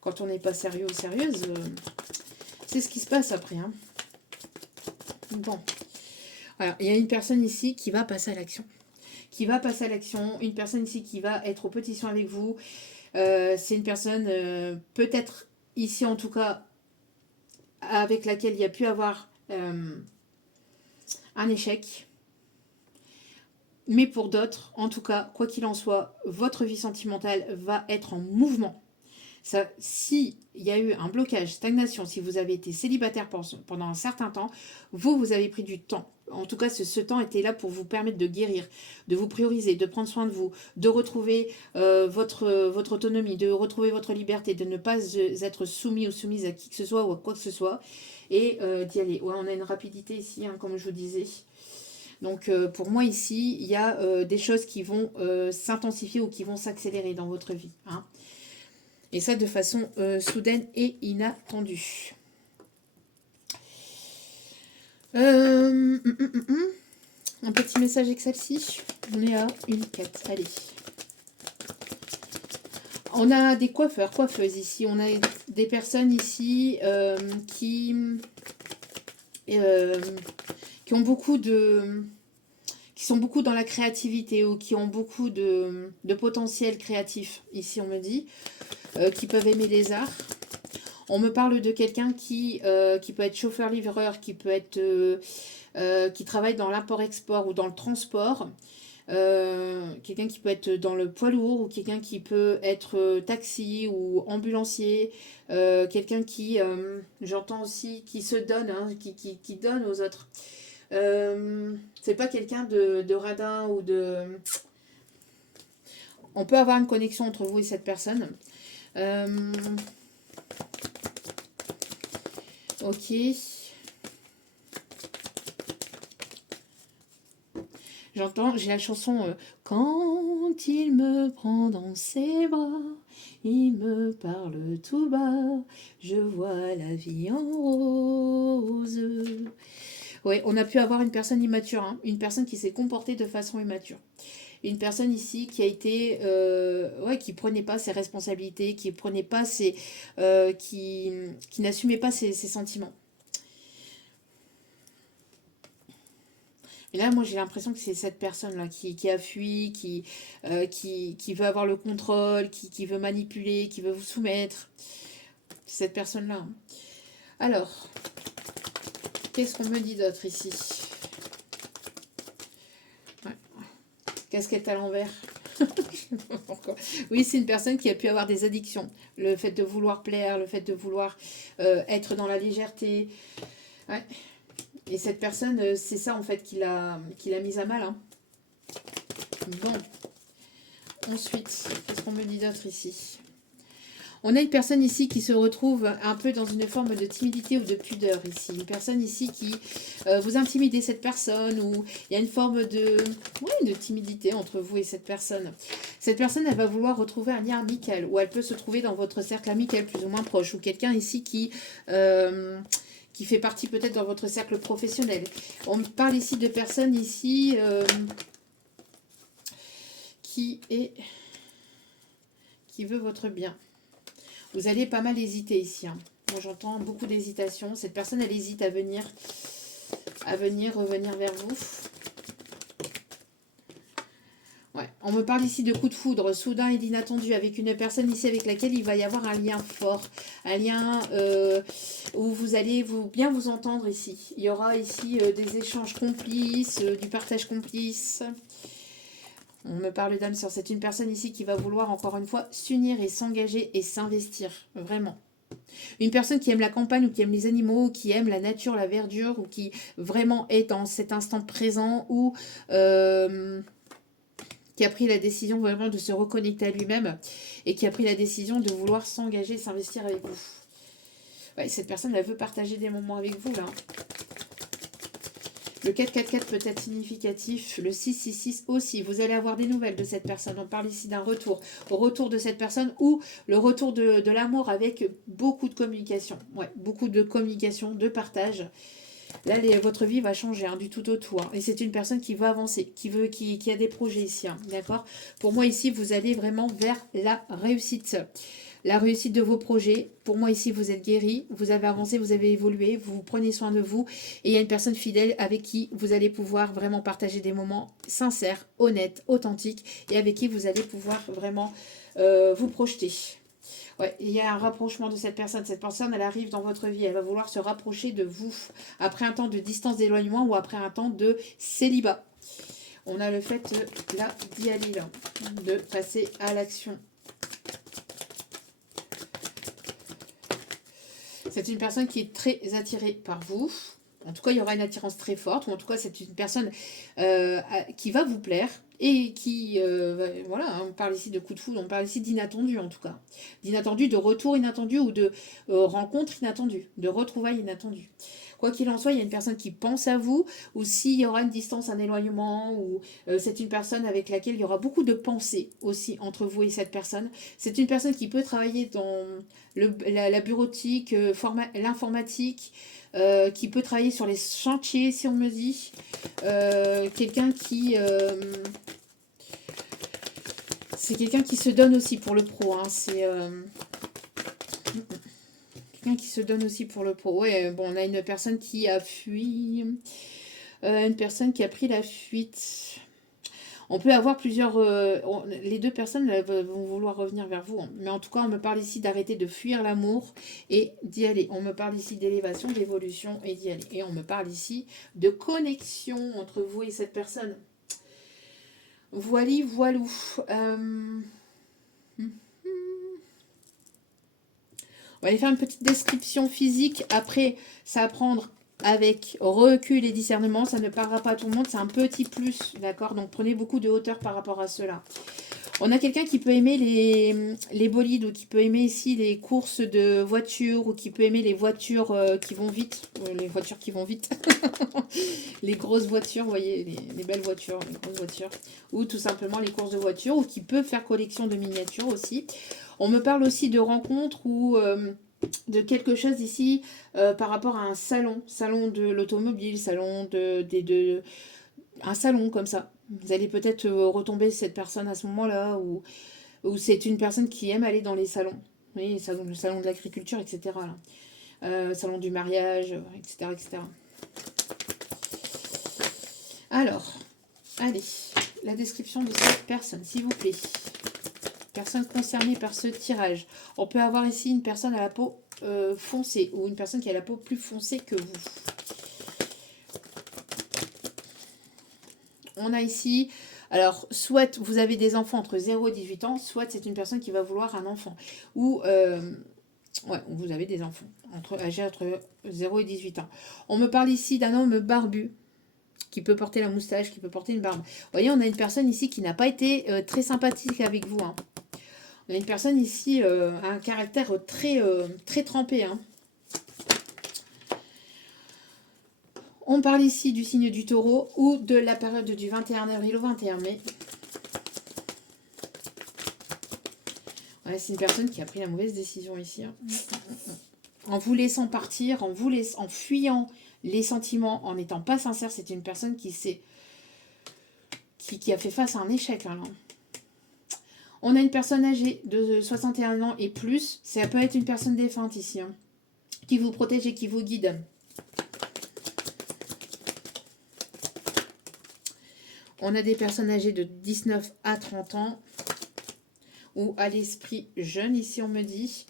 Quand on n'est pas sérieux ou sérieuse, c'est ce qui se passe après. Hein. Bon. Alors, il y a une personne ici qui va passer à l'action. Une personne ici qui va être au petit soin avec vous. C'est une personne, peut-être ici en tout cas, avec laquelle il y a pu avoir un échec. Mais pour d'autres, en tout cas, quoi qu'il en soit, votre vie sentimentale va être en mouvement. Ça, si il y a eu un blocage, stagnation, si vous avez été célibataire pendant un certain temps, vous avez pris du temps. En tout cas, ce temps était là pour vous permettre de guérir, de vous prioriser, de prendre soin de vous, de retrouver votre autonomie, de retrouver votre liberté, de ne pas être soumis ou soumise à qui que ce soit ou à quoi que ce soit, et d'y aller. Ouais, on a une rapidité ici, hein, comme je vous disais. Donc pour moi ici, il y a des choses qui vont s'intensifier ou qui vont s'accélérer dans votre vie. Hein. Et ça de façon soudaine et inattendue. Un petit message avec celle-ci. On est à une 4. Allez. On a des coiffeurs, coiffeuses ici. On a des personnes ici qui ont beaucoup de... qui sont beaucoup dans la créativité ou qui ont beaucoup de potentiel créatif, ici on me dit, qui peuvent aimer les arts. On me parle de quelqu'un qui peut être chauffeur-livreur, qui peut être qui travaille dans l'import-export ou dans le transport, quelqu'un qui peut être dans le poids lourd ou quelqu'un qui peut être taxi ou ambulancier, quelqu'un qui, j'entends aussi, qui se donne, hein, qui donne aux autres. C'est pas quelqu'un de radin ou de... On peut avoir une connexion entre vous et cette personne. Ok. J'entends, j'ai la chanson Quand il me prend dans ses bras, il me parle tout bas, je vois la vie en rose. Oui, on a pu avoir une personne immature, hein, une personne qui s'est comportée de façon immature. Une personne ici qui a été, qui prenait pas ses responsabilités, qui prenait pas qui n'assumait pas ses sentiments. Et là, moi, j'ai l'impression que c'est cette personne-là qui a fui, qui veut avoir le contrôle, qui veut manipuler, qui veut vous soumettre. C'est cette personne-là. Hein. Alors, qu'est-ce qu'on me dit d'autre ici? Ouais. Casquette à l'envers. Oui, c'est une personne qui a pu avoir des addictions. Le fait de vouloir plaire, le fait de vouloir être dans la légèreté. Ouais. Et cette personne, c'est ça en fait qui l'a mise à mal. Hein. Bon. Ensuite, qu'est-ce qu'on me dit d'autre ici? On a une personne ici qui se retrouve un peu dans une forme de timidité ou de pudeur ici. Une personne ici qui vous intimidez cette personne ou il y a une forme de timidité entre vous et cette personne. Cette personne, elle va vouloir retrouver un lien amical ou elle peut se trouver dans votre cercle amical plus ou moins proche ou quelqu'un ici qui fait partie peut-être dans votre cercle professionnel. On parle ici de personnes ici qui veut votre bien. Vous allez pas mal hésiter ici. Hein. Moi, j'entends beaucoup d'hésitation. Cette personne, elle hésite à venir revenir vers vous. Ouais. On me parle ici de coup de foudre, soudain et d'inattendu, avec une personne ici avec laquelle il va y avoir un lien fort. Un lien où vous allez bien vous entendre ici. Il y aura ici des échanges complices, du partage complice. On me parle d'âme sœur. C'est une personne ici qui va vouloir, encore une fois, s'unir et s'engager et s'investir. Vraiment. Une personne qui aime la campagne ou qui aime les animaux, qui aime la nature, la verdure, ou qui vraiment est dans cet instant présent ou qui a pris la décision vraiment de se reconnecter à lui-même et qui a pris la décision de vouloir s'engager, s'investir avec vous. Ouais, cette personne, elle veut partager des moments avec vous, là. Le 4-4-4 peut être significatif, le 6-6-6 aussi. Vous allez avoir des nouvelles de cette personne. On parle ici d'un retour de cette personne ou le retour de l'amour avec beaucoup de communication. Ouais, beaucoup de communication, de partage. Là, votre vie va changer hein, du tout au tout. Hein. Et c'est une personne qui va avancer, qui a des projets ici. Hein, d'accord? Pour moi, ici, vous allez vraiment vers la réussite. La réussite de vos projets. Pour moi, ici, vous êtes guéri, vous avez avancé, vous avez évolué, vous prenez soin de vous. Et il y a une personne fidèle avec qui vous allez pouvoir vraiment partager des moments sincères, honnêtes, authentiques. Et avec qui vous allez pouvoir vraiment vous projeter. Ouais, il y a un rapprochement de cette personne. Cette personne, elle arrive dans votre vie. Elle va vouloir se rapprocher de vous. Après un temps de distance d'éloignement ou après un temps de célibat. On a le fait, là, d'y aller, là, de passer à l'action. C'est une personne qui est très attirée par vous. En tout cas, il y aura une attirance très forte. Ou en tout cas, c'est une personne qui va vous plaire. Et qui, voilà, on parle ici de coup de foudre, on parle ici d'inattendu en tout cas. D'inattendu, de retour inattendu ou de rencontre inattendue, de retrouvailles inattendues. Quoi qu'il en soit, il y a une personne qui pense à vous, ou s'il y aura une distance, un éloignement, ou c'est une personne avec laquelle il y aura beaucoup de pensées aussi entre vous et cette personne. C'est une personne qui peut travailler dans la bureautique, l'informatique, qui peut travailler sur les chantiers, si on me dit. Quelqu'un qui... c'est quelqu'un qui se donne aussi pour le pro. Hein. C'est... quelqu'un qui se donne aussi pour le pro. Ouais, bon, on a une personne qui a fui. Une personne qui a pris la fuite. On peut avoir plusieurs... les deux personnes vont vouloir revenir vers vous. Hein. Mais en tout cas, on me parle ici d'arrêter de fuir l'amour et d'y aller. On me parle ici d'élévation, d'évolution et d'y aller. Et on me parle ici de connexion entre vous et cette personne. Voili, voilou. On va aller faire une petite description physique. Après, ça va prendre avec recul et discernement. Ça ne parlera pas à tout le monde. C'est un petit plus, d'accord? Donc, prenez beaucoup de hauteur par rapport à cela. On a quelqu'un qui peut aimer les bolides ou qui peut aimer ici les courses de voitures ou qui peut aimer les voitures qui vont vite. Les voitures qui vont vite. Les grosses voitures, vous voyez, les belles voitures, les grosses voitures. Ou tout simplement les courses de voitures ou qui peut faire collection de miniatures aussi. On me parle aussi de rencontres ou de quelque chose ici par rapport à un salon de l'automobile, un salon comme ça. Vous allez peut-être retomber cette personne à ce moment-là ou c'est une personne qui aime aller dans les salons. Oui, le salon de l'agriculture, etc. Salon du mariage, etc., etc. Alors, allez, la description de cette personne, s'il vous plaît. Personne concernée par ce tirage. On peut avoir ici une personne à la peau foncée ou une personne qui a la peau plus foncée que vous. On a ici, alors, soit vous avez des enfants entre 0 et 18 ans, soit c'est une personne qui va vouloir un enfant. Ou, ouais, vous avez des enfants âgés entre 0 et 18 ans. On me parle ici d'un homme barbu qui peut porter la moustache, qui peut porter une barbe. Vous voyez, on a une personne ici qui n'a pas été très sympathique avec vous. Hein. On a une personne ici à un caractère très trempé. Hein. On parle ici du signe du taureau ou de la période du 21 avril au 21 mai. Ouais, c'est une personne qui a pris la mauvaise décision ici. Hein. En vous laissant partir, en fuyant les sentiments, en n'étant pas sincère, c'est une personne qui a fait face à un échec. Là. On a une personne âgée de 61 ans et plus. Ça peut être une personne défunte ici, hein, qui vous protège et qui vous guide. On a des personnes âgées de 19 à 30 ans ou à l'esprit jeune, ici on me dit.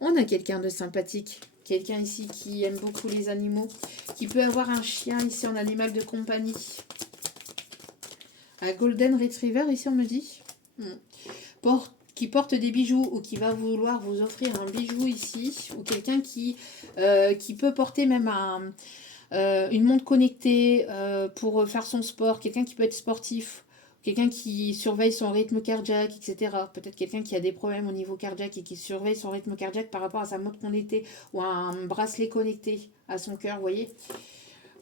On a quelqu'un de sympathique, quelqu'un ici qui aime beaucoup les animaux, qui peut avoir un chien ici en animal de compagnie. Un golden retriever, ici on me dit. Qui porte des bijoux ou qui va vouloir vous offrir un bijou ici. Ou quelqu'un qui peut porter même une montre connectée pour faire son sport. Quelqu'un qui peut être sportif. Quelqu'un qui surveille son rythme cardiaque, etc. Peut-être quelqu'un qui a des problèmes au niveau cardiaque et qui surveille son rythme cardiaque par rapport à sa montre connectée ou à un bracelet connecté à son cœur, vous voyez.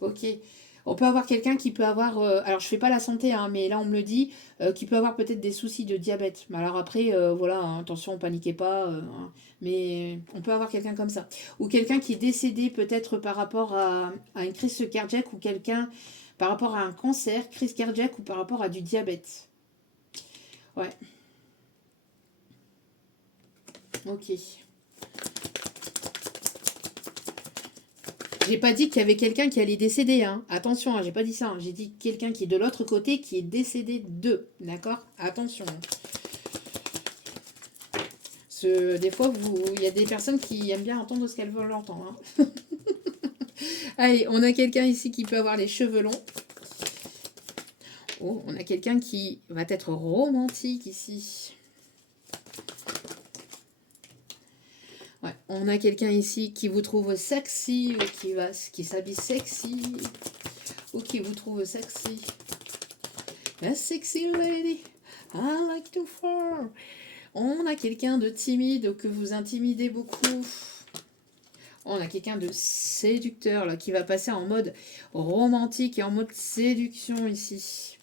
Ok. On peut avoir quelqu'un qui peut avoir, alors je fais pas la santé, hein, mais là on me le dit, qui peut avoir peut-être des soucis de diabète. Mais alors après, voilà, hein, attention, paniquez pas, hein, mais on peut avoir quelqu'un comme ça. Ou quelqu'un qui est décédé peut-être par rapport à une crise cardiaque ou quelqu'un par rapport à un cancer, crise cardiaque ou par rapport à du diabète. Ouais. Ok. J'ai pas dit qu'il y avait quelqu'un qui allait décéder, hein. Attention, hein, j'ai pas dit ça. Hein. J'ai dit quelqu'un qui est de l'autre côté, qui est décédé d'eux. D'accord? Attention. Des fois, il y a des personnes qui aiment bien entendre ce qu'elles veulent entendre. Hein. Allez, on a quelqu'un ici qui peut avoir les cheveux longs. Oh, on a quelqu'un qui va être romantique ici. Ouais, on a quelqu'un ici qui vous trouve sexy, ou qui s'habille sexy, ou qui vous trouve sexy. A sexy lady, I like to fall. On a quelqu'un de timide, que vous intimidez beaucoup. On a quelqu'un de séducteur, là, qui va passer en mode romantique et en mode séduction ici.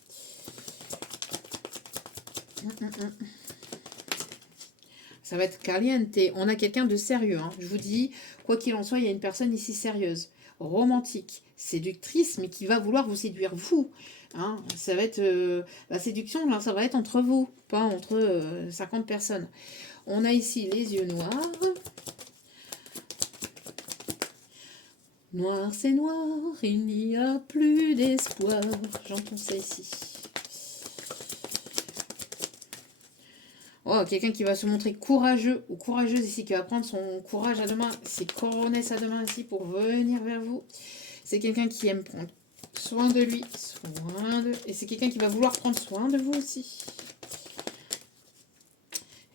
Ça va être caliente. On a quelqu'un de sérieux. Hein. Je vous dis, quoi qu'il en soit, il y a une personne ici sérieuse, romantique, séductrice, mais qui va vouloir vous séduire vous. Hein. Ça va être la séduction, là, ça va être entre vous, pas entre 50 personnes. On a ici les yeux noirs. Noir, c'est noir, il n'y a plus d'espoir. J'entends ça ici. Oh, quelqu'un qui va se montrer courageux ou courageuse ici, qui va prendre son courage à deux mains, ses coronesses à deux mains ici pour venir vers vous. C'est quelqu'un qui aime prendre soin de lui, et c'est quelqu'un qui va vouloir prendre soin de vous aussi.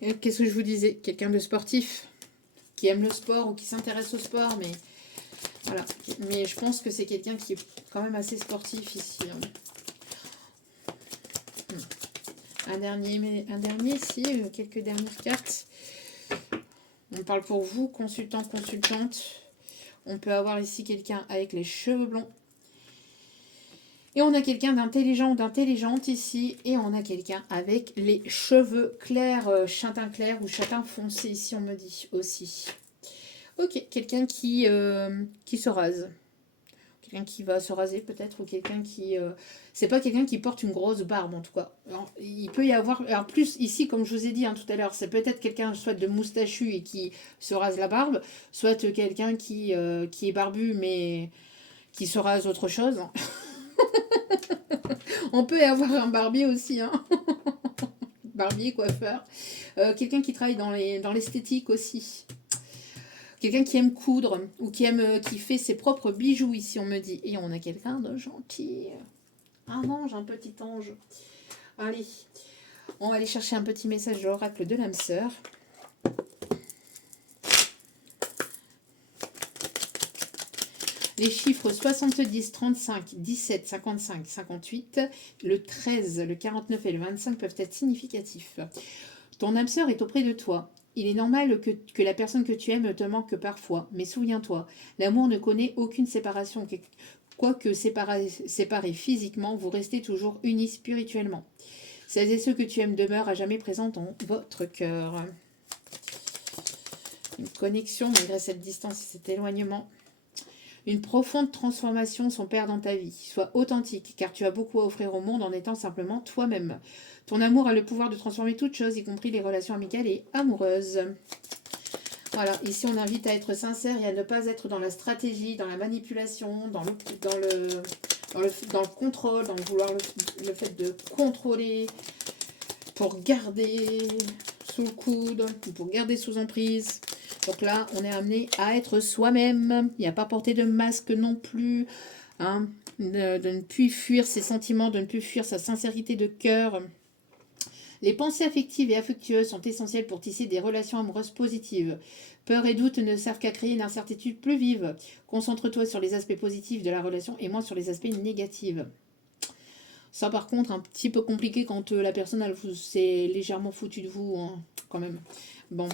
Qu'est-ce que je vous disais? Quelqu'un de sportif, qui aime le sport ou qui s'intéresse au sport, mais voilà. Mais je pense que c'est quelqu'un qui est quand même assez sportif ici. Hein. Un dernier ici, quelques dernières cartes. On parle pour vous, consultant, consultante. On peut avoir ici quelqu'un avec les cheveux blonds. Et on a quelqu'un d'intelligent ou d'intelligente ici. Et on a quelqu'un avec les cheveux clairs, châtain clair ou châtain foncé ici, on me dit aussi. Ok, quelqu'un qui se rase. Quelqu'un qui va se raser peut-être, ou quelqu'un qui... c'est pas quelqu'un qui porte une grosse barbe en tout cas. Alors, il peut y avoir... Alors plus ici, comme je vous ai dit tout à l'heure, c'est peut-être quelqu'un soit de moustachu et qui se rase la barbe, soit quelqu'un qui est barbu mais qui se rase autre chose. On peut y avoir un barbier aussi, hein. Barbier, coiffeur. Quelqu'un qui travaille dans l'esthétique aussi. Quelqu'un qui aime coudre ou qui fait ses propres bijoux ici, on me dit. Et on a quelqu'un de gentil. Un ange, un petit ange. Allez, on va aller chercher un petit message de l'oracle de l'âme sœur. Les chiffres 70, 35, 17, 55, 58, le 13, le 49 et le 25 peuvent être significatifs. Ton âme sœur est auprès de toi. Il est normal que la personne que tu aimes te manque parfois, mais souviens-toi, l'amour ne connaît aucune séparation. Quoique séparés physiquement, vous restez toujours unis spirituellement. Celles et ceux que tu aimes demeurent à jamais présents dans votre cœur. Une connexion malgré cette distance et cet éloignement. Une profonde transformation s'opère dans ta vie. Sois authentique, car tu as beaucoup à offrir au monde en étant simplement toi-même. Ton amour a le pouvoir de transformer toutes choses, y compris les relations amicales et amoureuses. Voilà, ici on invite à être sincère et à ne pas être dans la stratégie, dans la manipulation, dans le contrôle, dans le fait de contrôler pour garder sous le coude, pour garder sous emprise. Donc là, on est amené à être soi-même. Il n'y a pas porter de masque non plus. Hein, de ne plus fuir ses sentiments, de ne plus fuir sa sincérité de cœur. Les pensées affectives et affectueuses sont essentielles pour tisser des relations amoureuses positives. Peur et doute ne servent qu'à créer une incertitude plus vive. Concentre-toi sur les aspects positifs de la relation et moins sur les aspects négatifs. Ça, par contre, un petit peu compliqué quand la personne, elle s'est légèrement foutue de vous, hein, quand même. Bon.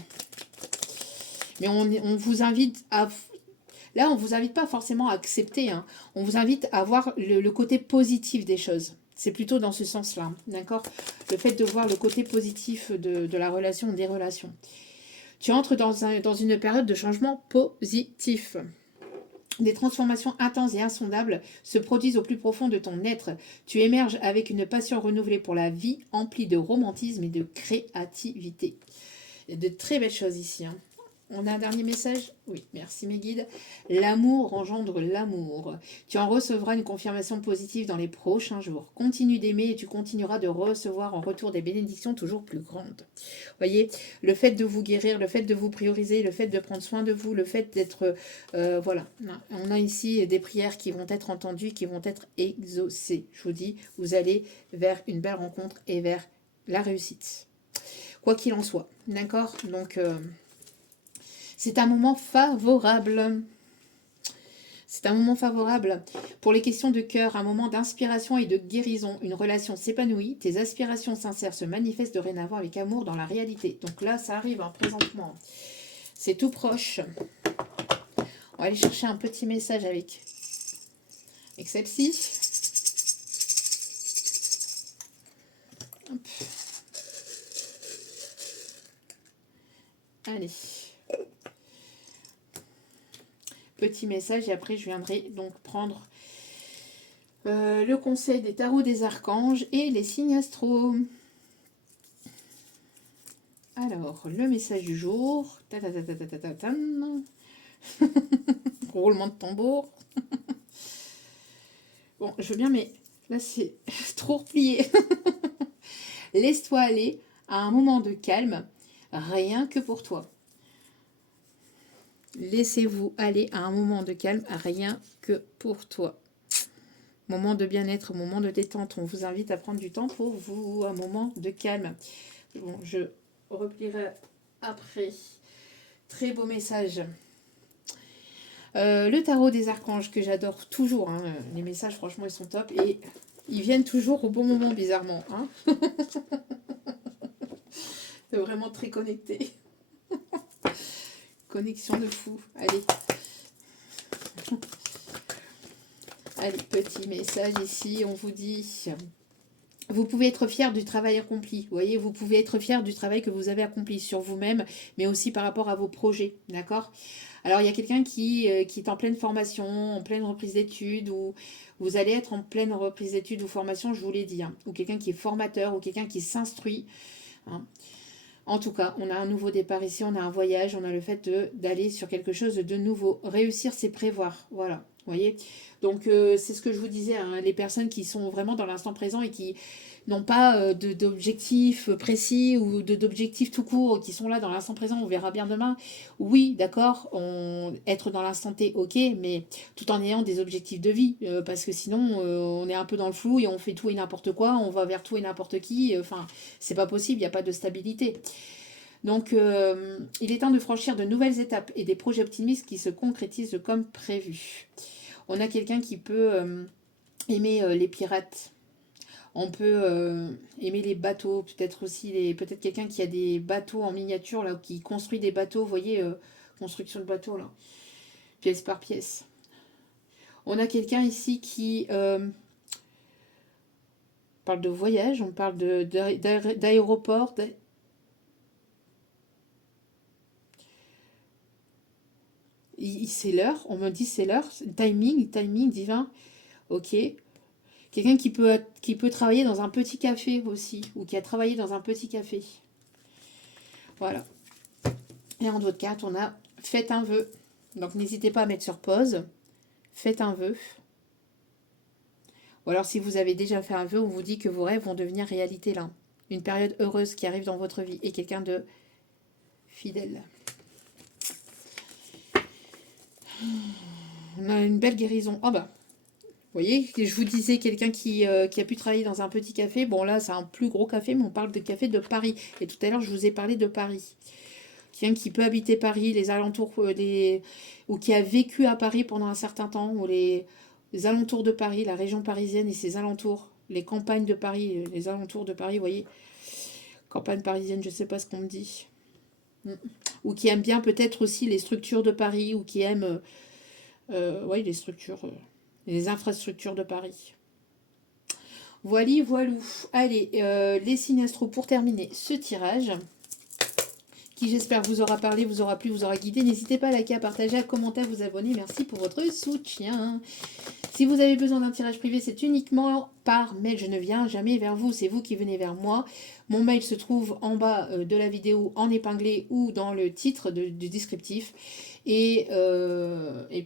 Mais on vous invite à... Là, on ne vous invite pas forcément à accepter. Hein. On vous invite à voir le côté positif des choses. C'est plutôt dans ce sens-là, d'accord? Le fait de voir le côté positif de la relation, des relations. Tu entres dans une période de changement positif. Des transformations intenses et insondables se produisent au plus profond de ton être. Tu émerges avec une passion renouvelée pour la vie, emplie de romantisme et de créativité. Il y a de très belles choses ici. Hein. On a un dernier message? Oui, merci mes guides. L'amour engendre l'amour. Tu en recevras une confirmation positive dans les prochains jours. Continue d'aimer et tu continueras de recevoir en retour des bénédictions toujours plus grandes. Voyez, le fait de vous guérir, le fait de vous prioriser, le fait de prendre soin de vous, le fait d'être... voilà, on a ici des prières qui vont être entendues, qui vont être exaucées. Je vous dis, vous allez vers une belle rencontre et vers la réussite. Quoi qu'il en soit, d'accord? Donc... c'est un moment favorable. C'est un moment favorable. Pour les questions de cœur, un moment d'inspiration et de guérison. Une relation s'épanouit. Tes aspirations sincères se manifestent dorénavant avec amour dans la réalité. Donc là, ça arrive présentement. C'est tout proche. On va aller chercher un petit message avec celle-ci. Allez. Petit message et après je viendrai donc prendre le conseil des tarots des archanges et les signes astro. Alors, le message du jour. Roulement de tambour. Bon, je veux bien, mais là c'est trop replié. Laisse-toi aller à un moment de calme, rien que pour toi. Laissez-vous aller à un moment de calme, rien que pour toi. Moment de bien-être, moment de détente. On vous invite à prendre du temps pour vous, un moment de calme. Bon, je replierai après. Très beau message. Le tarot des archanges que j'adore toujours. Hein. Les messages, franchement, ils sont top. Et ils viennent toujours au bon moment, bizarrement. Hein. C'est vraiment très connecté. Connexion de fou. Allez. Allez, petit message ici. On vous dit... Vous pouvez être fier du travail accompli. Vous voyez, vous pouvez être fier du travail que vous avez accompli sur vous-même, mais aussi par rapport à vos projets. D'accord? Alors, il y a quelqu'un qui est en pleine formation, en pleine reprise d'études, ou vous allez être en pleine reprise d'études ou formation, je vous l'ai dit. Hein, ou quelqu'un qui est formateur, ou quelqu'un qui s'instruit. Hein. En tout cas, on a un nouveau départ ici, on a un voyage, on a le fait d'aller sur quelque chose de nouveau. Réussir, c'est prévoir. Voilà, vous voyez. Donc, c'est ce que je vous disais, hein, les personnes qui sont vraiment dans l'instant présent et qui n'ont pas d'objectifs précis ou d'objectifs tout court, qui sont là dans l'instant présent, on verra bien demain. Oui, d'accord, être dans l'instant T, ok, mais tout en ayant des objectifs de vie, parce que sinon, on est un peu dans le flou et on fait tout et n'importe quoi, on va vers tout et n'importe qui, enfin, c'est pas possible, il n'y a pas de stabilité. Donc, il est temps de franchir de nouvelles étapes et des projets optimistes qui se concrétisent comme prévu. On a quelqu'un qui peut aimer les pirates. On peut aimer les bateaux, peut-être aussi peut-être quelqu'un qui a des bateaux en miniature, là, qui construit des bateaux, vous voyez, construction de bateaux, là, pièce par pièce. On a quelqu'un ici qui parle de voyage, on parle d'aéroport. C'est l'heure, on me dit c'est l'heure, timing divin, ok. Quelqu'un qui peut travailler dans un petit café aussi, ou qui a travaillé dans un petit café. Voilà. Et en d'autres cartes, on a faites un vœu. Donc n'hésitez pas à mettre sur pause. Faites un vœu. Ou alors si vous avez déjà fait un vœu, on vous dit que vos rêves vont devenir réalité là. Une période heureuse qui arrive dans votre vie et quelqu'un de fidèle. On a une belle guérison. Oh bah, vous voyez, je vous disais quelqu'un qui a pu travailler dans un petit café. Bon là, c'est un plus gros café, mais on parle de café de Paris. Et tout à l'heure, je vous ai parlé de Paris. Quelqu'un qui peut habiter Paris, les alentours, ou qui a vécu à Paris pendant un certain temps, ou les alentours de Paris, la région parisienne et ses alentours, les campagnes de Paris, les alentours de Paris, vous voyez, campagne parisienne, je ne sais pas ce qu'on me dit. Ou qui aime bien peut-être aussi les structures de Paris, ou qui aime ouais, les structures, les infrastructures de Paris. Voilou. Allez, les signes astro pour terminer ce tirage. qui j'espère vous aura parlé, vous aura plu, vous aura guidé. N'hésitez pas à liker, à partager, à commenter, à vous abonner. Merci pour votre soutien. Si vous avez besoin d'un tirage privé, c'est uniquement par mail. Je ne viens jamais vers vous, c'est vous qui venez vers moi. Mon mail se trouve en bas de la vidéo en épinglé ou dans le titre du descriptif. Et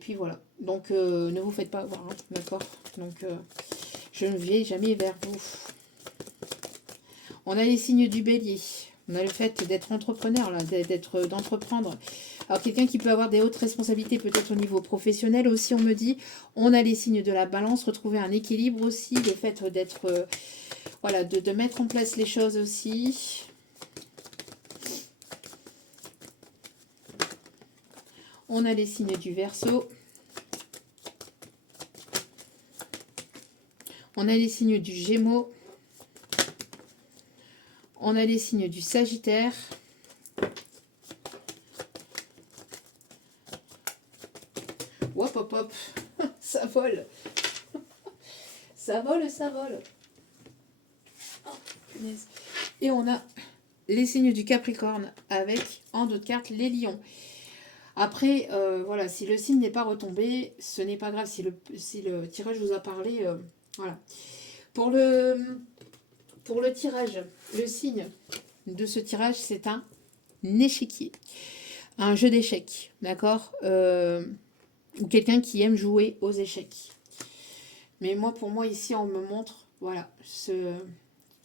puis voilà. Donc ne vous faites pas avoir, hein, d'accord? Donc je ne viens jamais vers vous. On a les signes du bélier. On a le fait d'être entrepreneur, là, d'entreprendre. Alors, quelqu'un qui peut avoir des hautes responsabilités, peut-être au niveau professionnel aussi, on me dit. On a les signes de la balance, retrouver un équilibre aussi, le fait d'être, voilà, de mettre en place les choses aussi. On a les signes du Verseau. On a les signes du Gémeaux. On a les signes du Sagittaire. Hop, hop, hop. Ça vole. Ça vole, ça vole. Oh, punaise. Et on a les signes du Capricorne avec, en d'autres cartes, les lions. Après, voilà, si le signe n'est pas retombé, ce n'est pas grave. Si le tirage vous a parlé, voilà. Pour le tirage, le signe de ce tirage, c'est un échiquier. Un jeu d'échecs, d'accord, ou quelqu'un qui aime jouer aux échecs. Mais moi, pour moi, ici, on me montre, voilà, ce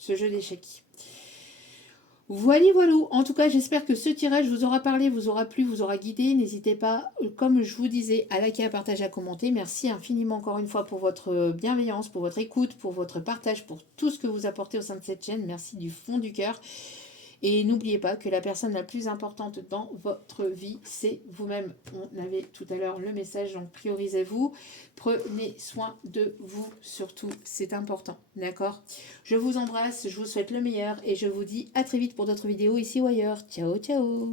jeu d'échecs. Voilà, voilà. En tout cas, j'espère que ce tirage vous aura parlé, vous aura plu, vous aura guidé. N'hésitez pas, comme je vous disais, à liker, à partager, à commenter. Merci infiniment encore une fois pour votre bienveillance, pour votre écoute, pour votre partage, pour tout ce que vous apportez au sein de cette chaîne. Merci du fond du cœur. Et n'oubliez pas que la personne la plus importante dans votre vie, c'est vous-même. On avait tout à l'heure le message, donc priorisez-vous. Prenez soin de vous, surtout, c'est important, d'accord? Je vous embrasse, je vous souhaite le meilleur et je vous dis à très vite pour d'autres vidéos ici ou ailleurs. Ciao, ciao!